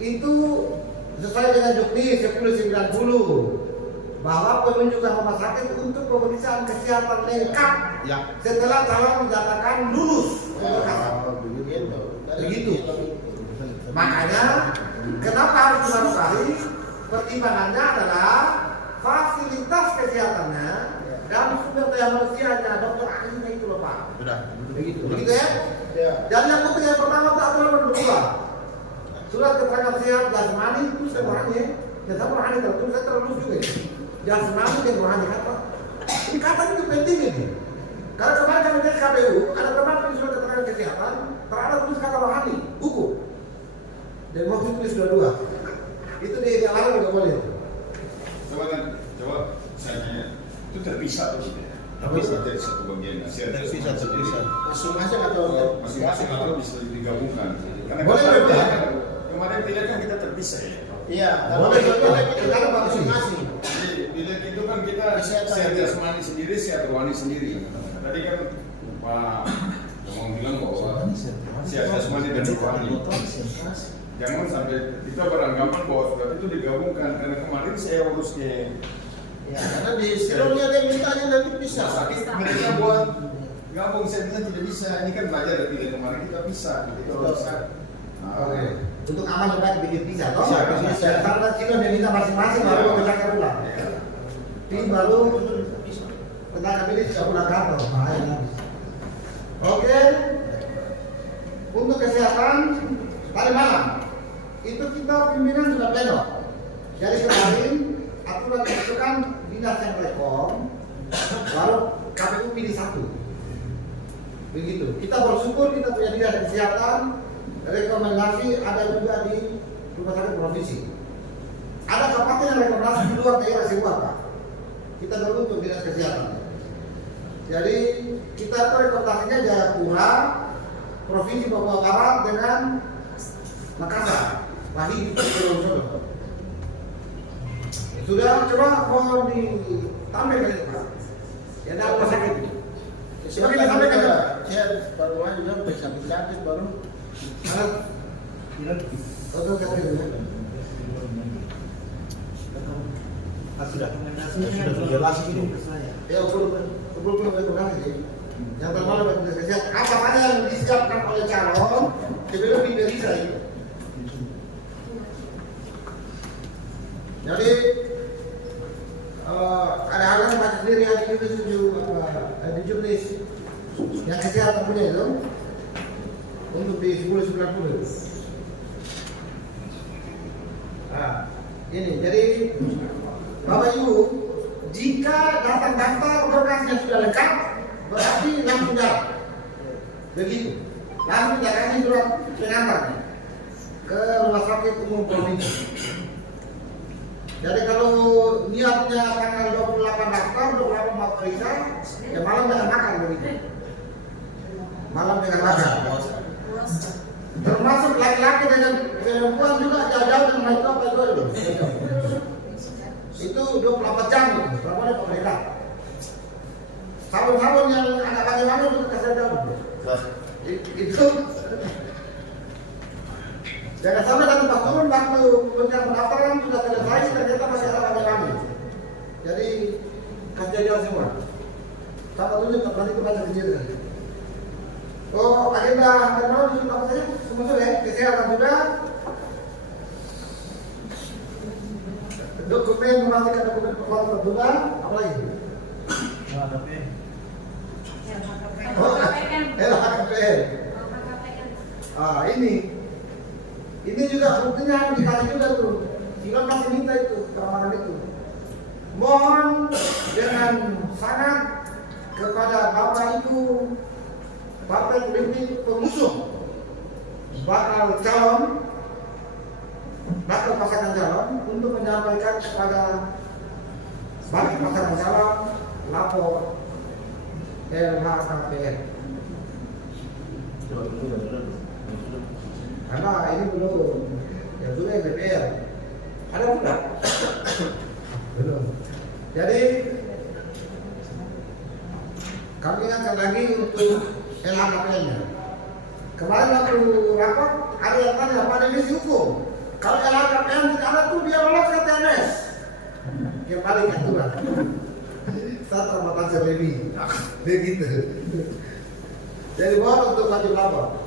Itu sesuai dengan Jukni 1090 bahwa penunjukan rumah sakit untuk pemeriksaan kesehatan lengkap setelah calon dinyatakan lulus. Begitu. Makanya kenapa harus Manokwari? Pertimbangannya adalah fasilitas kesehatannya dan sumber daya manusianya dokter ahlinya itu loh Pak. Sudah. Begitu ya? Ya. Jadi yang penting yang pertama itu aturan berdua. Surat keterangan sehat jasmani itu semuanya. Dan sama rohani tertulis saya terlalu juga. Jasmani dan rohani kata. Ini kata itu penting ini. Karena kemarin kami dari KPU ada teman surat keterangan kesehatan terhadap tulis kata rohani, buku. Dan mau tulis dua-dua. Itu di yang lain juga boleh. Coba saya tanya, itu terpisah atau tidak? Terpisah. Dari satu bagian Asia. Terpisah. Masing-masing atau Masing-masing atau bisa digabungkan. Karena Boleh, boleh. kemarin tidak kan kita terpisah ya. iya, Boleh, boleh. kita masing-masing. Jadi bilik itu kan kita sehat jasmani sendiri, sehat rohani sendiri. Tadi kan Pak mau bilang bahwa sehat jasmani dan rohani. Jangan sampai kita beranggapan bahwa surat itu digabungkan karena kemarin saya urus ke Ya, karena di silongnya dia mintanya nanti bisa. sakit mereka buat gabung, saya bilang tidak bisa. Ini kan belajar dari bilik kemarin kita bisa. Jadi kalau bisa. Oke. Untuk aman lebih baik bikin bisa, toh? Bisa. Karena kita dia minta masing-masing baru pecahkan ulang. Tim baru penangkap ini tidak pulang kantor, bahaya nanti. Oke. Untuk kesehatan tadi malam itu kita pimpinan sudah pleno. Jadi kemarin aturan itu kan dinas yang rekom, lalu KPU pilih satu. Begitu. Kita bersyukur kita punya dinas kesehatan. Rekomendasi ada juga di rumah sakit provinsi. Ada kabupaten yang rekomendasi di luar daerah semua Pak. Kita beruntung dinas kesehatan. Jadi kita itu rekomendasinya Jayapura, provinsi Papua Barat dengan Makassar, Wahid, sudah coba mau ditampilkan itu Pak. Ya ada rumah sakit. Coba kita sampaikan Pak. Saya baru aja juga sakit baru. Sudah jelas ini. Ya belum rekomendasi. Yang pertama bagi kesehatan apa saja yang disiapkan oleh calon sebelum diperiksa itu. Jadi ada hal yang baca sendiri yang di jurnis yang kesehatan punya itu untuk di 1090. Nah, ini jadi Bapak Ibu, jika daftar berkasnya sudah lengkap, berarti langsung jalan. Begitu. Langsung kasih surat pengantarnya ke rumah sakit umum provinsi. Jadi kalau niatnya tanggal 28 daftar, 28 mau periksa, ya malam jangan makan begitu. Malam jangan makan. Termasuk laki-laki dengan perempuan juga jauh-jauh dengan itu apa itu? Itu 24 jam, berapa ada pemerintah. Sabun-sabun yang agak bagaimana itu kasih jauh. Itu jangan sampai datang pas turun waktu pendaftaran sudah selesai ternyata masih ada kami. Jadi kasih jauh semua. Sama tunjuk nanti kita baca sendiri. Oh, agenda terbaru itu apa saja? Semua sudah ya, kesehatan sudah. Dokumen memastikan dokumen performa sudah. Apa lagi? LHKPN. Ini juga buktinya dikasih juga tuh. Silon masih minta itu keamanan itu. Mohon dengan sangat kepada Bapak Ibu partai politik pengusung bakal calon, bakal pasangan calon untuk menyampaikan kepada bakal pasangan calon lapor LHKPN. Karena ini belum, ya sudah DPR. Ada tidak? Belum. Jadi kami ingatkan lagi untuk LHKPN-nya. Kemarin waktu rapat ada yang tanya apa definisi hukum. Kalau LHKPN tidak ada tuh dia lolos ke TNS. Yang paling aturan. Saat rapat lebih begitu. Jadi mohon untuk wajib lapor.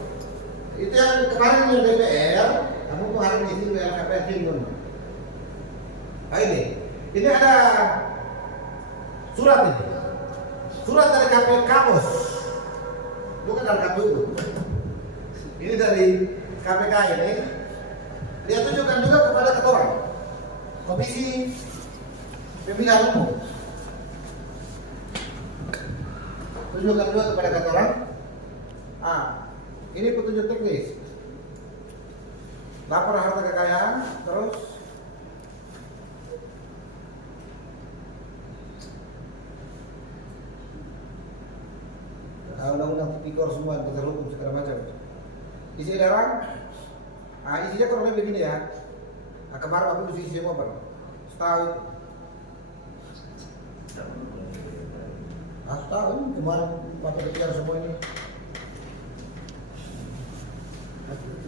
Itu yang kemarin yang DPR, kamu tuh hari ini LHKPN bingung. Nah ini ada surat ini. SKP Kabos, bukan dari KPU. Ini dari KPK ini. Dia tunjukkan juga kepada ketua Komisi Pemilihan Umum. Tunjukkan juga kepada ketua. Ini petunjuk teknis. Laporan harta kekayaan, terus undang-undang tipikor semua dasar hukum segala macam. Isi edaran, isinya kurang lebih begini ya. Kemarin aku mesti isi semua bang. Setahun. Setahun kemarin pada ketika semua ini.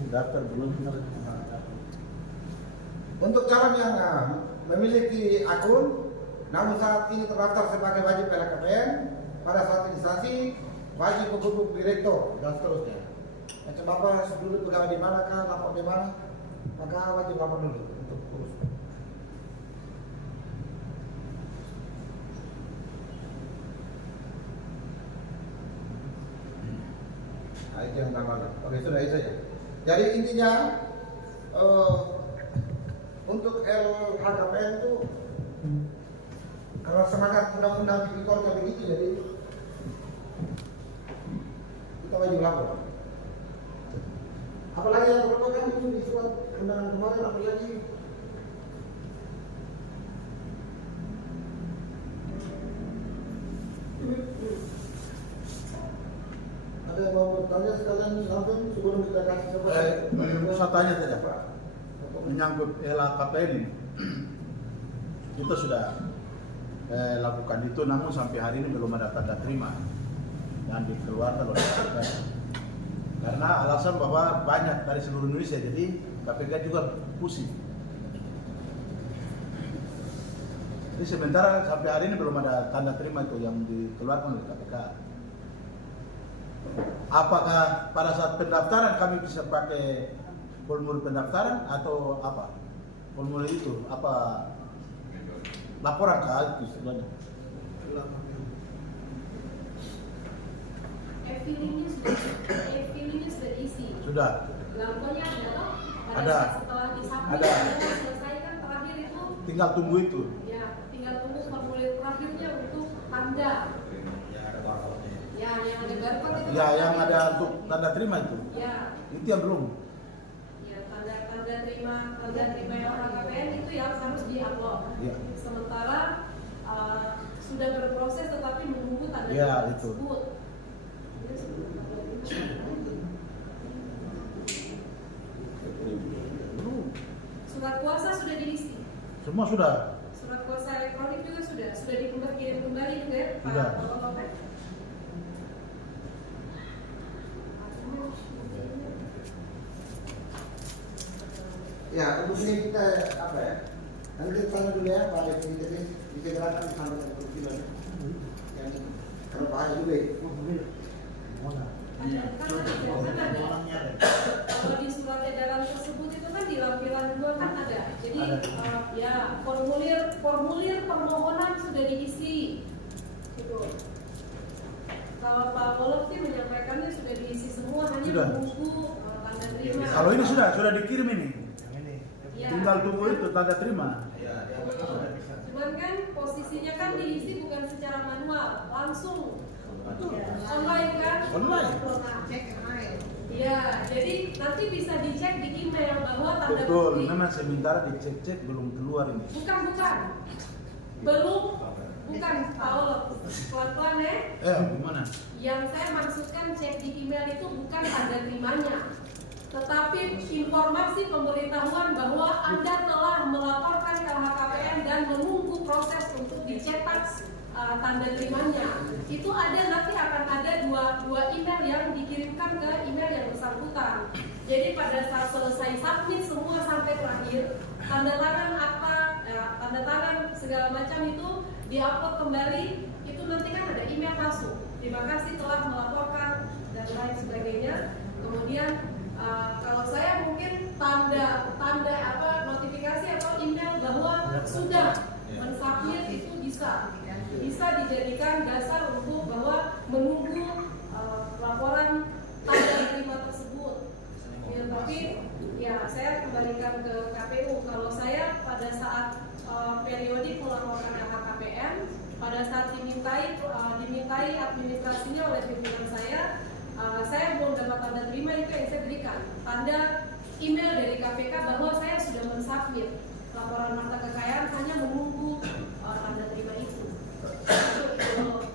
Daftar belum. Untuk calon yang memiliki akun, namun saat ini terdaftar sebagai wajib LHKPN, pada saat instansi wajib menghubung direktur dan seterusnya. Macam Bapak dulu pegawai di mana kah, lapor di mana, maka wajib lapor dulu untuk urus. Itu yang tambah. Oke, sudah itu saja. Jadi intinya untuk LHKPN itu kalau semangat undang-undang tipikornya begitu, jadi kita wajib lapor. Apalagi yang pertama kan itu di surat undangan kemarin, apalagi ada yang mau bertanya sekalian langsung sebelum kita kasih Saya tanya saja Pak, menyangkut LHKPN ini, kita sudah lakukan itu, namun sampai hari ini belum ada tanda terima dan dikeluarkan oleh KPK. Karena alasan bahwa banyak dari seluruh Indonesia, jadi KPK juga pusing. Jadi sementara sampai hari ini belum ada tanda terima itu yang dikeluarkan oleh KPK. Apakah pada saat pendaftaran kami bisa pakai formulir pendaftaran atau apa? Formulir itu apa? Laporan ke itu istilahnya. E-filingnya sudah diisi. Sudah. Lampunya ada. Ada. Setelah disubmit, Ada. selesai kan terakhir itu. Tinggal tunggu itu. Ya, tinggal tunggu formulir terakhirnya untuk tanda. Ya, yang ada barcode itu. Ya, yang ada untuk tanda terima itu. Ya. Itu yang belum. Ya, tanda terima LHKPN itu yang harus diupload. Ya. Sementara sudah berproses tetapi menunggu tanda Ya, itu. tersebut. Surat kuasa sudah diisi. Semua sudah. Surat kuasa elektronik juga sudah dikirim kembali juga ya, Pak Sudah. Bapak. ya untuk ini kita apa ya? Nanti kita tanya dulu ya Pak Devi, jadi disegerakan sampai ke kursi yang kalau bahaya juga ya. Kalau di surat edaran tersebut itu kan di lampiran 2 kan ada. Jadi ya formulir permohonan sudah diisi. Gitu. Kalau Pak Wolofti menyampaikannya sudah diisi semua, hanya Sudah. menunggu tanda terima. Kalau ini sudah dikirim ini. Ya. Tinggal tunggu itu tanda terima. Cuman kan posisinya kan diisi bukan secara manual, langsung online kan? Online. Ya, jadi nanti bisa dicek di email bahwa tanda Betul, bukti. memang sementara dicek-cek belum keluar ini. Bukan. Bukan, Paul. Pelan-pelan ya. Gimana? Yang saya maksudkan cek di email itu bukan tanda terimanya, tetapi informasi pemberitahuan bahwa Anda telah melaporkan ke LHKPN dan menunggu proses untuk dicetak tanda terimanya. Itu nanti akan ada dua email yang dikirimkan ke email yang bersangkutan. Jadi pada saat selesai submit semua sampai terakhir, tanda tangan akta, tanda tangan segala macam itu diupload kembali, itu nanti kan ada email masuk. Terima kasih telah melaporkan dan lain sebagainya. Kemudian kalau saya mungkin tanda notifikasi atau email bahwa sudah mensubmit itu bisa dijadikan dasar untuk bahwa kembalikan ke KPU. Kalau saya pada saat periode melaporkan LHKPN, pada saat dimintai administrasinya oleh pimpinan saya belum dapat tanda terima, itu yang saya berikan tanda email dari KPK bahwa saya sudah mensubmit laporan harta kekayaan, hanya menunggu tanda terima itu.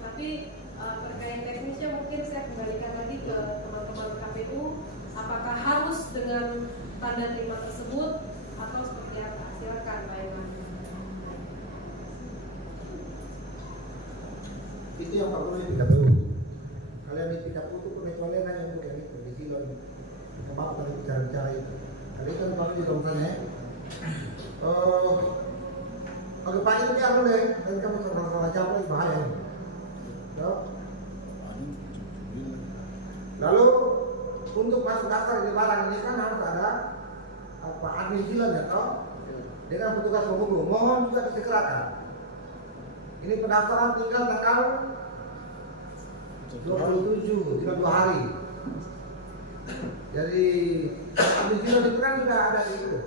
Tapi terkait teknisnya mungkin saya kembalikan lagi ke teman-teman KPU, apakah harus dengan tanda terima tersebut atau seperti apa? Silakan Pak Iman. Itu yang Pak Guru di KPU. Kalian di KPU itu pengecualian hanya untuk yang itu, di silo ini. Kemarin tadi bicara-bicara itu. Kali itu kan juga bertanya, kalau pagi itu biar boleh, tapi kamu salah jawab lagi bahaya. Lalu untuk masuk daftar di barang ini kan harus ada admin silon ya toh, dengan petugas penghubung. Mohon juga disegerakan. Ini pendaftaran tinggal tanggal 27, tinggal 2 hari. Jadi admin silon itu kan sudah ada di itu.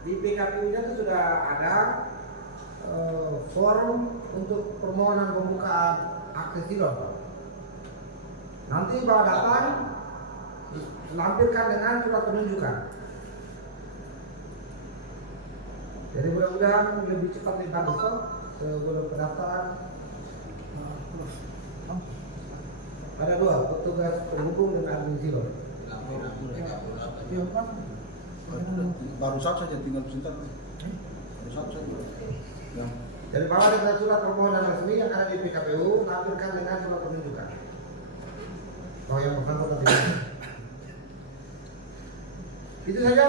Di PKPU-nya itu sudah ada forum untuk permohonan pembukaan akses silon. Nanti bawa datang, lampirkan dengan surat penunjukan. Jadi mudah-mudahan lebih cepat daripada besok sebelum pendaftaran. Ada 2, petugas penghubung dan admin silon. Baru satu saja, tinggal sebentar. Baru satu saja. Ya. Jadi bawa dengan surat permohonan resmi yang ada di PKPU, lampirkan dengan surat penunjukan. Oh yang bersangkutan tidak. Itu saja.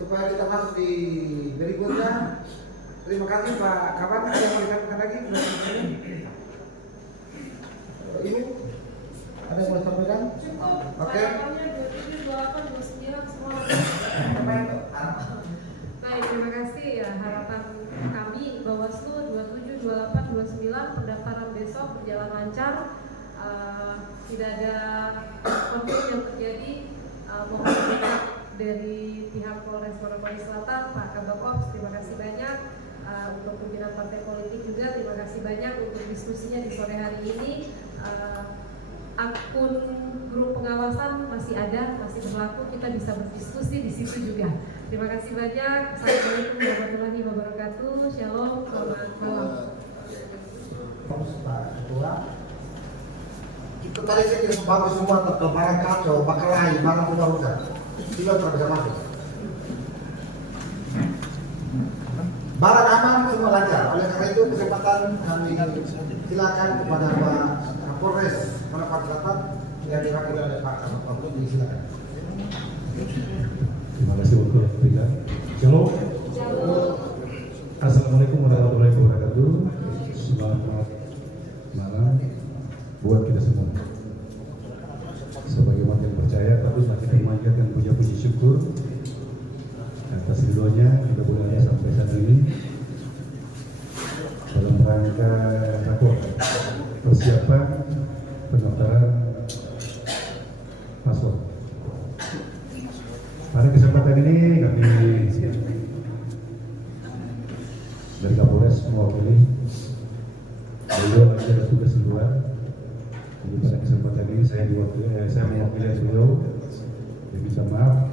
Supaya kita masuk di berikutnya. Terima kasih Pak Kawan. Ada yang mau dikatakan lagi? Ibu, ada yang mau disampaikan? Cukup. Oke. Harapannya 27, 28, 29 semua. Baik, terima kasih ya. Harapan kami Bawaslu 27, 28, 29 pendaftaran besok berjalan lancar. Tidak ada konflik yang terjadi. Mohon maaf dari pihak Polres Manokwari Selatan, Pak Kabak Ops, terima kasih banyak. Untuk pimpinan partai politik juga terima kasih banyak untuk diskusinya di sore hari ini. Akun grup pengawasan masih ada, masih berlaku, kita bisa berdiskusi di situ juga. Terima kasih banyak. Assalamualaikum warahmatullahi wabarakatuh. Shalom, selamat malam. Pak Ketua, itu tadi saya kira bagus semua, barang kacau, bakal lain, barang rusak. Tidak bisa masuk. Barang aman semua lancar. Oleh karena itu kesempatan kami silakan kepada Pak Kapolres Manokwari Selatan yang diwakili oleh Pak Kapolres, disilakan. Terima kasih untuk waktunya. Shalom. Assalamualaikum warahmatullahi wabarakatuh. Selamat malam buat kita semua. Sebagai umat yang percaya, patut kita memanjatkan puji syukur atas ridhonya kita boleh sampai saat ini dalam rangka rapor persiapan pendaftaran paslon. Pada kesempatan ini kami dari Kapolres mewakili beliau lagi ada tugas di luar. Jadi pada kesempatan ini saya mewakili beliau. Saya minta maaf.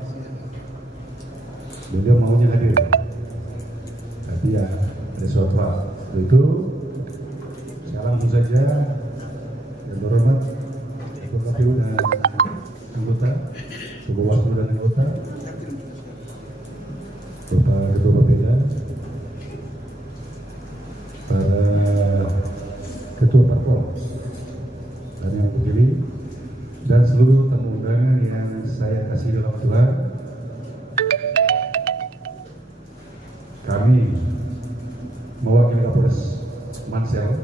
Beliau maunya hadir, tapi ya ada suatu hal. Itu saya langsung saja yang berhormat Ketua KPU dan anggota, Ketua Bawaslu dan anggota, Bapak Ketua Bapeda, para Ketua Parpol dan yang terpilih, dan seluruh tamu undangan yang saya kasih dalam Tuhan. Kami mewakili Kapolres Mansel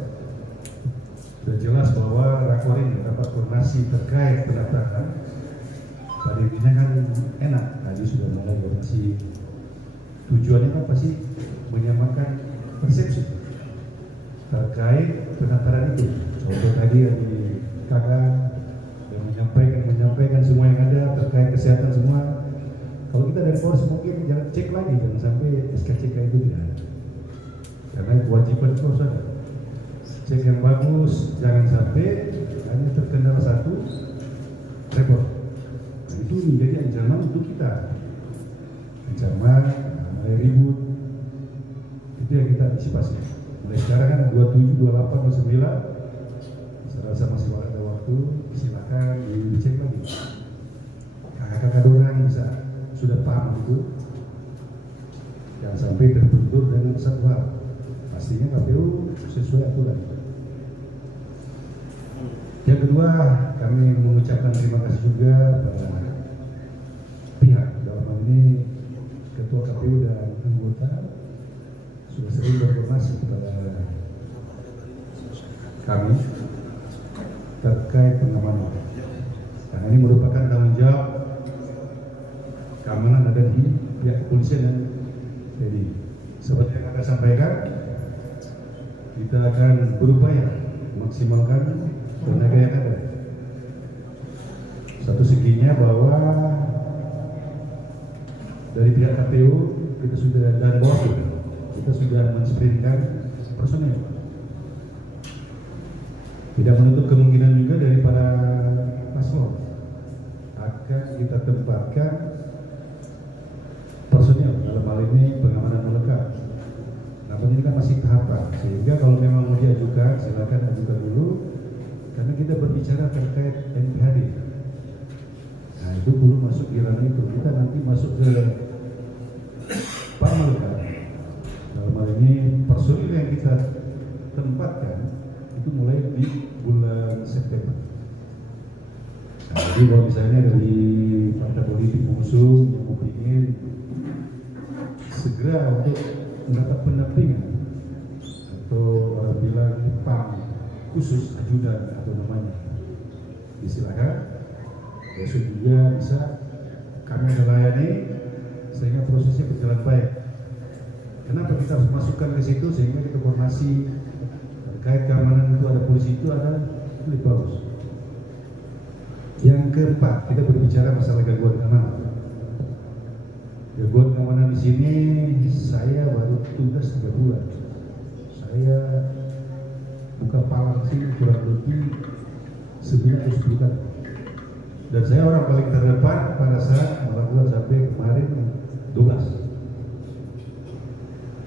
sudah jelas bahwa rakor ini dapat koordinasi terkait pendaftaran. Pada intinya kan enak, tadi sudah mulai koordinasi. Tujuannya apa sih? Menyamakan persepsi terkait pendaftaran itu. Contoh tadi di kakak yang menyampaikan semua yang ada terkait kesehatan semua Kalau kita dari Polres mungkin jangan cek lagi, jangan sampai SKCK itu tidak ada. Karena kewajiban itu harus ada. Cek yang bagus, jangan sampai hanya terkendala satu repot. Nah, itu menjadi ancaman untuk kita. Ancaman, ribut, itu yang kita antisipasi. Mulai sekarang kan 27, 28, 29, saya rasa masih ada waktu, silakan dicek lagi. Kakak-kakak orang bisa sudah paham itu, jangan sampai terbentur dengan satu hal. Pastinya KPU sesuai aturan. Yang kedua, kami mengucapkan terima kasih juga pada pihak dalam hal ini Ketua KPU dan anggota sudah sering berkoordinasi kepada kami terkait pengamanan. Karena ini merupakan tanggung jawab keamanan ada di pihak kepolisian dan TNI. Seperti yang akan sampaikan, kita akan berupaya memaksimalkan tenaga yang ada. Satu seginya bahwa dari pihak KPU kita sudah dan Bawaslu kita sudah mensprintkan personel. Tidak menutup kemungkinan juga dari para paslon akan kita tempatkan personel dalam hal ini pengamanan melekat. Namun ini kan masih tahapan, sehingga kalau memang mau diajukan silakan ajukan dulu, karena kita berbicara terkait NPHD. Nah itu belum masuk di ranah itu, kita nanti masuk ke Pak Melekat. Dalam hal ini personil yang kita tempatkan itu mulai di bulan September. Nah, jadi kalau misalnya dari partai politik pengusung yang ingin segera untuk mendapat pendampingan atau orang bilang PAM khusus ajudan atau namanya, silakan. Besok juga bisa kami melayani sehingga prosesnya berjalan baik. Kenapa kita harus masukkan ke situ sehingga kita koordinasi terkait keamanan itu ada polisi itu ada lebih bagus. Yang keempat, kita berbicara masalah gangguan keamanan. Gangguan keamanan di sini saya baru tugas 3 bulan. Saya buka palang sini kurang lebih 9-10 kali. Dan saya orang paling terdepan pada saat melakukan sampai kemarin 12.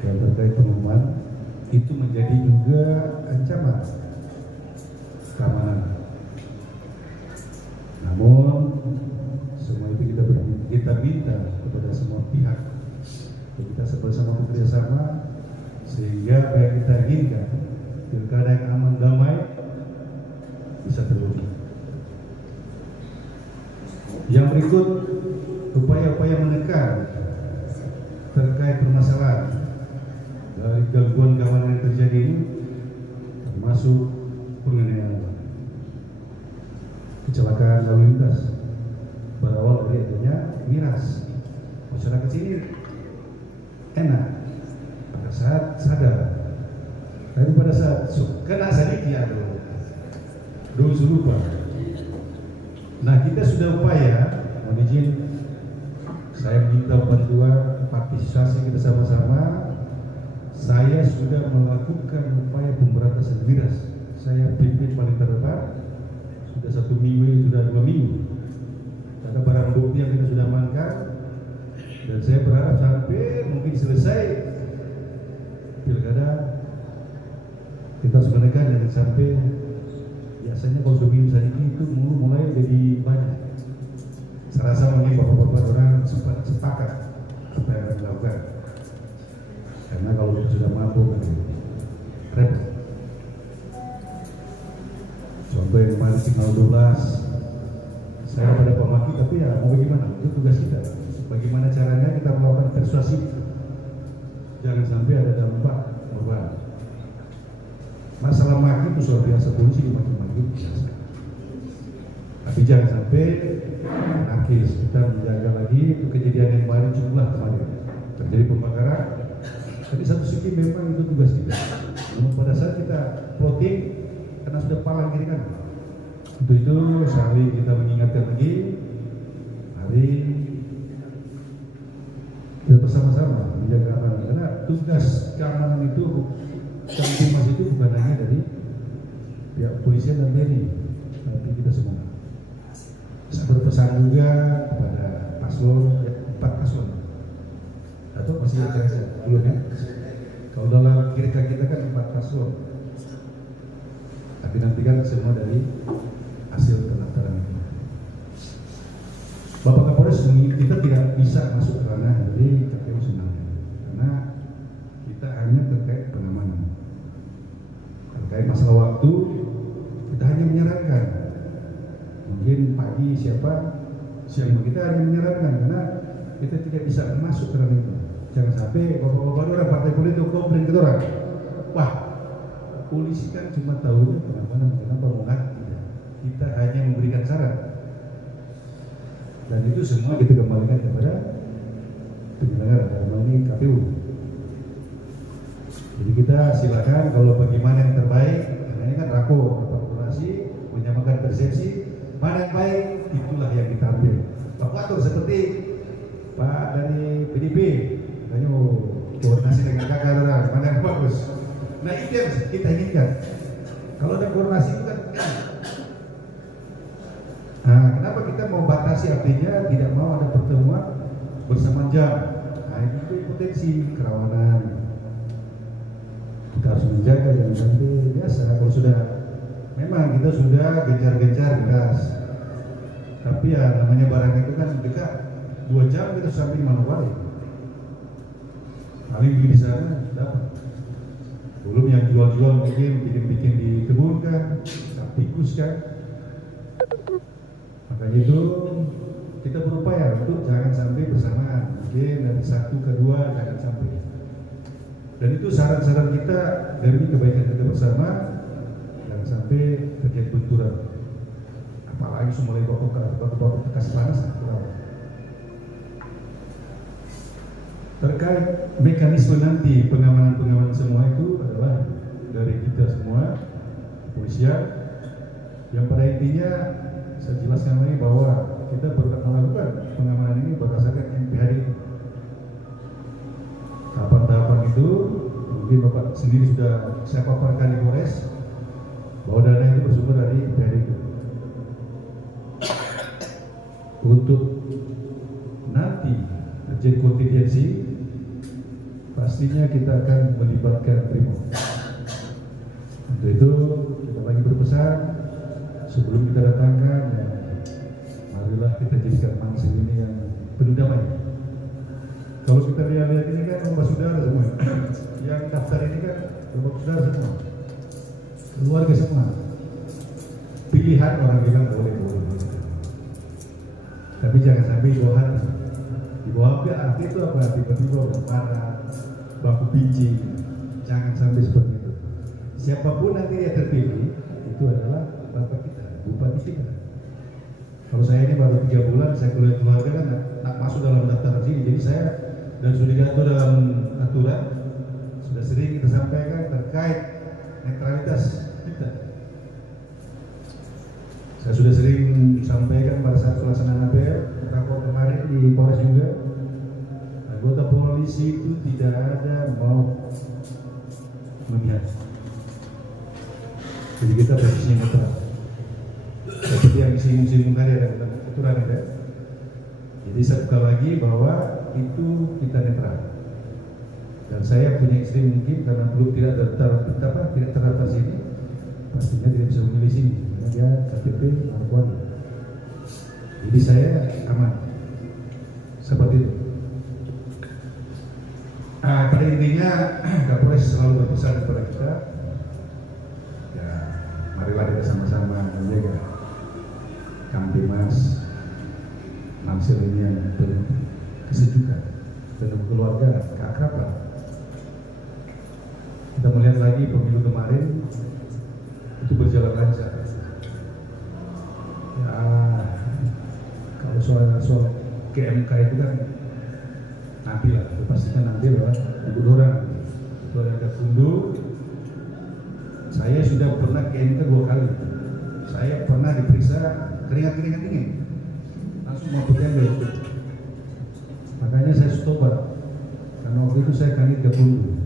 Yang terkait pengumuman itu menjadi juga ancaman keamanan. Namun semua itu kita minta kepada semua pihak untuk kita bersama bekerjasama sehingga apa yang kita inginkan pilkada yang aman damai bisa terwujud. Yang berikut upaya-upaya menekan terkait permasalahan dari gangguan keamanan yang terjadi ini termasuk penganiayaan, kecelakaan lalu lintas berawal dari adanya miras. Masyarakat sini enak pada saat sadar, tapi pada saat kena sedikit ya dulu lupa. Nah kita sudah upaya, mohon izin saya minta bantuan partisipasi kita sama-sama. Saya sudah melakukan upaya pemberantasan miras. Saya pimpin paling terdepan sudah 1 minggu, sudah 2 minggu. Ada barang bukti yang kita sudah amankan dan saya berharap sampai mungkin selesai pilkada kita harus menekan dan sampai biasanya kalau segini sedikit itu mulai jadi banyak. Saya rasa mungkin bapak-bapak orang sepakat apa yang akan dilakukan. Karena kalau kita sudah mampu kan repot. Contoh yang kemarin tinggal 12, saya pada pemaki tapi ya mau bagaimana? Itu tugas kita. Bagaimana caranya kita melakukan persuasi? Jangan sampai ada dampak korban. Masalah maki itu luar biasa, polisi dimaki-maki biasa. Tapi jangan sampai anarkis. Kita menjaga lagi itu kejadian yang kemarin jumlah kemarin terjadi pembakaran. Tapi satu segi memang itu tugas kita. Namun pada saat kita plotting karena sudah palang kiri kan. Untuk itu saling kita mengingatkan lagi. Mari bersama-sama menjaga keamanan, karena tugas keamanan itu Kamtimas itu bukan hanya dari pihak kepolisian dan TNI, tapi kita semua. Saya berpesan juga kepada paslon 4 paslon, atau masih ada belum ya? Kalau dalam kira kita kan 4 paslon, tapi nanti kan semua dari hasil pendaftaran itu. Bapak Kapolres, kita tidak bisa masuk ke ranah dari KPU sebenarnya, karena kita hanya terkait pengamanan. Terkait masalah waktu, kita hanya menyarankan. Mungkin pagi siapa, siang kita hanya menyarankan, karena kita tidak bisa masuk ke ranah itu. Jangan sampai bapak-bapak orang partai politik komplain ke orang, wah polisi kan cuma tahu pengamanan, kenapa mau ngerti? Kita hanya memberikan saran. Dan itu semua kita kembalikan kepada penyelenggara, dalam hal ini KPU. Jadi kita silakan kalau bagaimana yang terbaik, karena ini kan rakor, koordinasi, menyamakan persepsi, mana yang baik, itulah yang kita ambil. Pak Watur seperti Pak dari PDP, katanya koordinasi dengan kakak orang, mana yang bagus. Nah itu yang kita inginkan. Kalau ada koordinasi itu kan, nah, kenapa kita mau batasi, artinya tidak mau ada pertemuan bersama jam. Nah, itu potensi kerawanan. Kita harus menjaga, jangan sampai biasa. Kalau sudah, memang kita sudah gencar-gencar gas. Tapi ya namanya barang itu kan dekat, 2 jam kita sampai di Manokwari. Paling di sana dapat. Belum yang jual-jual bikin di kebun kan, tikus kan. Makanya itu kita berupaya untuk jangan sampai bersamaan, mungkin dari 1 ke 2 jangan sampai. Dan itu saran-saran kita demi kebaikan kita bersama, jangan sampai terjadi benturan. Apalagi semula bapak kasih panas. Terkait mekanisme nanti pengamanan semua itu adalah dari kita semua, kepolisian, yang pada intinya saya jelaskan lagi bahwa kita melakukan pengamanan ini berdasarkan MPHD itu. Tahapan-tahapan itu mungkin Bapak sendiri sudah saya paparkan di Polres bahwa dana itu bersumber dari MPHD itu. Untuk nanti terjadi kontingensi, pastinya kita akan melibatkan Brimob. Untuk itu kita lagi berpesan, sebelum kita datangkan, ya, marilah kita jadikan Mangsing ini yang penuh damai. Kalau kita lihat ini kan rumah saudara semua, yang daftar ini kan rumah saudara semua, keluarga semua. Pilihan orang bilang boleh. Tapi jangan sampai di bawah hati. Di bawah hati arti itu apa? Tiba-tiba marah, baku benci. Jangan sampai seperti itu. Siapapun nanti dia terpilih, itu adalah bapak kita, bupati kita. Kalau saya ini baru 3 bulan, saya keluarga kan tak masuk dalam daftar sini. Jadi saya dan sudah diatur dalam aturan, sudah sering kita sampaikan terkait netralitas kita. Saya sudah sering sampaikan pada saat pelaksanaan APR, rakor kemarin di Polres juga, anggota polisi itu tidak ada mau memihak. Jadi kita posisi netral. Seperti yang disinggung tadi ada aturan ya. Jadi saya buka lagi bahwa itu kita netral. Dan saya punya istri mungkin karena belum tidak terdaftar sini, pastinya tidak bisa memilih sini. Karena dia KTP Manokwari. Jadi saya aman. Seperti itu. Pada intinya Kapolres selalu berpesan kepada kita, ya marilah kita sama-sama menjaga Kamtimas Namsil ini yang penuh kesejukan, penuh keluarga, keakraban. Kita melihat lagi pemilu kemarin itu berjalan lancar. Ya, kalau soal KMK itu kan nanti lah, pastikan nanti lah untuk orang. Itu ada Kundu. Saya sudah pernah KMK 2 kali. Saya pernah diperiksa keringat dingin, langsung mau berjalan. Makanya saya stop tertunggu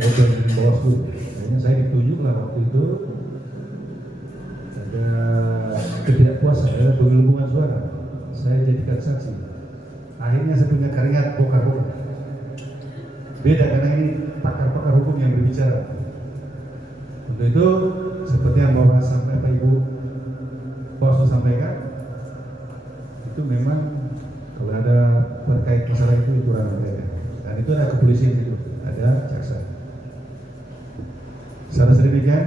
terkait dengan Bawaslu. Akhirnya saya ditunjuk lah waktu itu ada ketidakpuasan dalam penggelembungan suara. Saya jadikan saksi. Akhirnya saya punya keringat bokar-bokar. Beda karena ini pakar-pakar hukum yang berbicara. Untuk itu seperti yang Bapak sampai Pak Ibu Bawaslu sampaikan, itu memang kalau ada terkait masalah itu ranah mereka. Dan itu ada kepolisian itu, ada jaksa. Secara sedemikian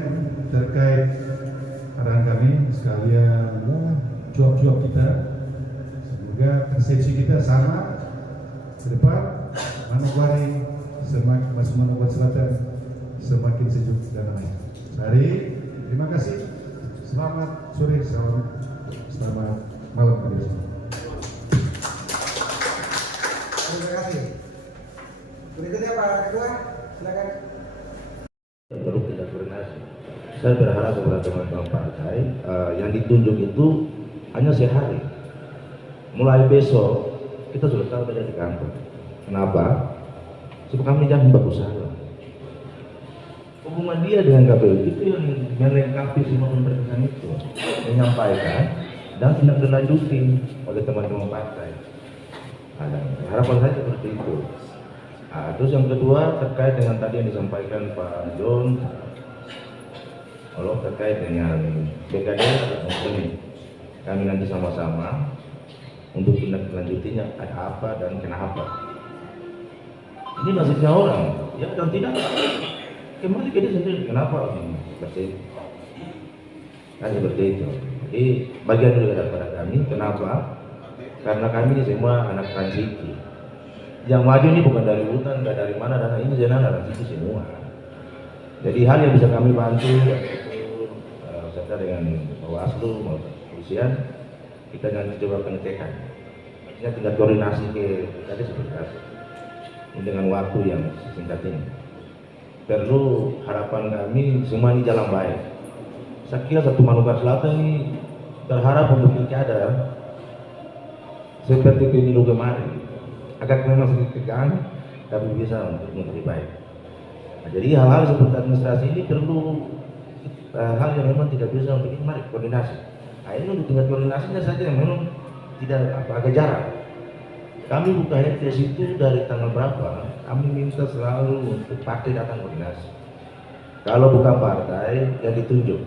terkait arahan kami sekalian cuap-cuap kita, semoga persepsi kita sama ke depan. Manokwari masuk Manokwari Selatan semakin sejuk dan ramai. Mari, terima kasih. Selamat sore, selamat malam pemirsa. Terima kasih. Berikutnya Pak Ketua, silakan. Baru kita koordinasi. Saya berharap kepada teman-teman partai yang ditunjuk itu hanya sehari. Mulai besok kita sudah tahu ada di kantor. Kenapa? Supaya kami jangan berusaha. Hubungan dia dengan KPU itu yang melengkapi semua pemeriksaan itu, menyampaikan dan tindak dilanjuti oleh teman-teman partai. Harapan saya seperti itu. Terus yang kedua terkait dengan tadi yang disampaikan Pak John, kalau terkait dengan BKD, kami nanti sama-sama untuk tindak lanjutinya ada apa dan kenapa. Ini nasibnya orang, ya dan tidak kembali ke dia sendiri. Kenapa ini seperti itu? Kan seperti itu. Jadi bagian juga daripada kami. Kenapa? Karena kami ini semua anak transisi. Yang maju ini bukan dari hutan, nggak dari mana, dan ini jenah transisi semua. Jadi hal yang bisa kami bantu yaitu serta dengan Bawaslu maupun kepolisian, kita nanti coba pengecekan. Artinya tingkat koordinasi ke tadi seperti itu. Dengan waktu yang singkat ini. Perlu harapan kami semua ini jalan baik. Saya kira satu Manokwari Selatan ini berharap untuk pilkada seperti pemilu kemarin. Agak memang sedikit tegang, tapi bisa untuk lebih baik. Nah, jadi hal-hal seperti administrasi ini perlu hal yang memang tidak bisa untuk ini, mari koordinasi. Nah ini untuk tingkat koordinasinya saja yang memang tidak agak jarang. Kami buka headcase itu dari tanggal berapa, kami minta selalu untuk partai datang koordinasi. Kalau bukan partai, yang ditunjuk.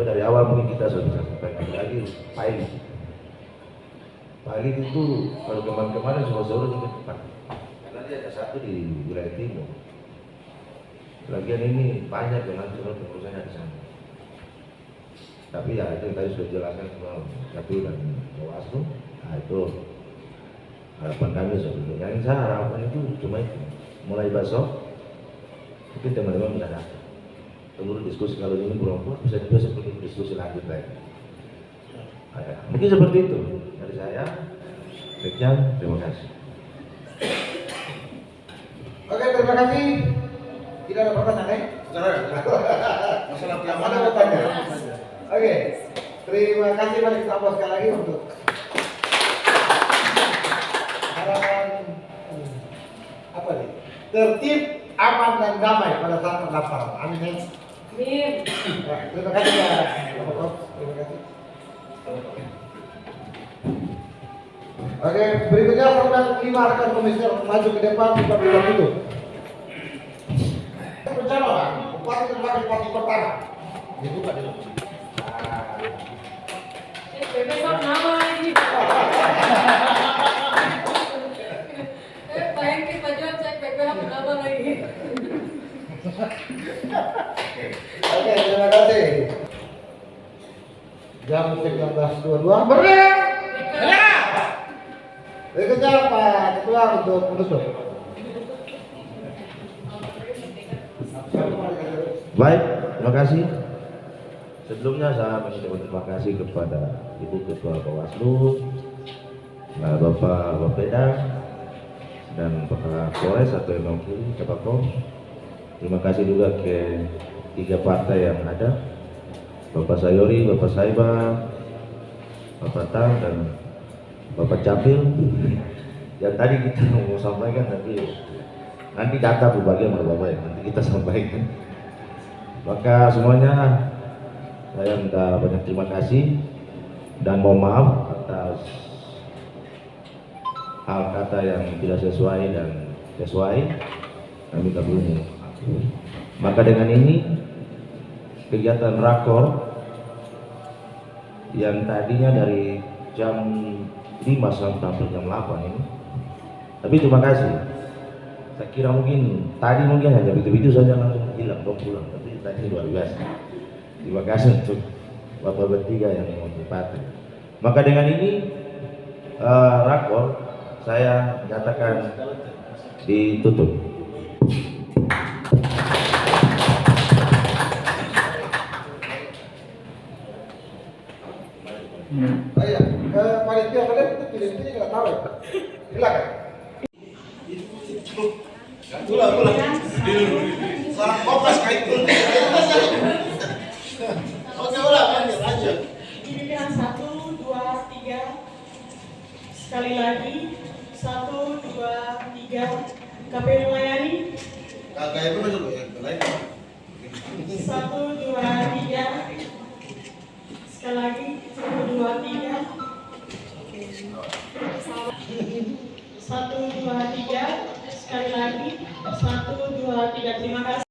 Dari awal mungkin kita sudah bisa sampaikan lagi, Pagi itu kalau kemarin sore juga cepat. Karena dia ada satu di wilayah timur. Lagian ini banyak yang nanti soal pengurusannya di sana. Tapi ya itu yang tadi sudah jelaskan semua KPU dan Bawaslu. Nah itu harapan kami sebetulnya. Yang saya harapkan itu cuma itu. Mulai besok mungkin teman-teman bisa datang. Tunggu diskusi kalau ini belum puas bisa seperti diskusi lanjut lagi. Mungkin seperti itu dari saya. Sekian, terima kasih. Oke, terima kasih. Tidak ada pertanyaan, Masalah Mana bertanya? Oke, terima kasih banyak kita sekali lagi untuk harapan apa nih? Tertib, aman dan damai pada saat pendaftaran. Amin. Amin. Terima kasih ya, Bapak Kop. Terima kasih. Oke, berikutnya program 5 rekan komisioner maju ke depan di program itu. Bersama Pak, bupati dan wakil pertama. Dibuka dulu. Besok nama lagi. Pak Hengki, Pak John, cek BPH nama lagi. Oke, terima kasih. Jam 19.22 berdiri. Berikutnya Pak Ketua untuk penutup. Baik, terima kasih. Sebelumnya saya mengucapkan terima kasih kepada Ibu Ketua Bawaslu, Bapak Bapeda, dan Bapak Polres atau yang mewakili Kapolres. Terima kasih juga ke 3 partai yang ada, Bapak Sayori, Bapak Saiba, Bapak Tang, dan Bapak Capil. Yang tadi kita mau sampaikan tapi Nanti data berbagai sama Bapak ya, nanti kita sampaikan. Maka semuanya saya minta banyak terima kasih dan mohon maaf atas hal kata yang tidak sesuai dan sesuai. Kami kabulkan. Maka dengan ini kegiatan rakor yang tadinya dari jam 5 sampai jam 8 ini, tapi terima kasih. Saya kira mungkin tadi mungkin hanya begitu saja langsung hilang, pulang, tapi tadi luar biasa. Terima kasih untuk Bapak bertiga yang menghormati. Maka dengan ini rakor saya nyatakan ditutup. Saya, panitia kalian itu pilih-pilih nggak tahu ya? Silakan. Ulang. Salah kopas kayak itu. Oke, ulang lanjut. Pimpinan 1, 2, 3. Sekali lagi 1, 2, 3. KPU melayani. Kakak itu dulu ya, lain. 1, 2, 3. Sekali lagi 1, 2, 3. 1, 2, 3. Sekali lagi 1, 2, 3. Terima kasih.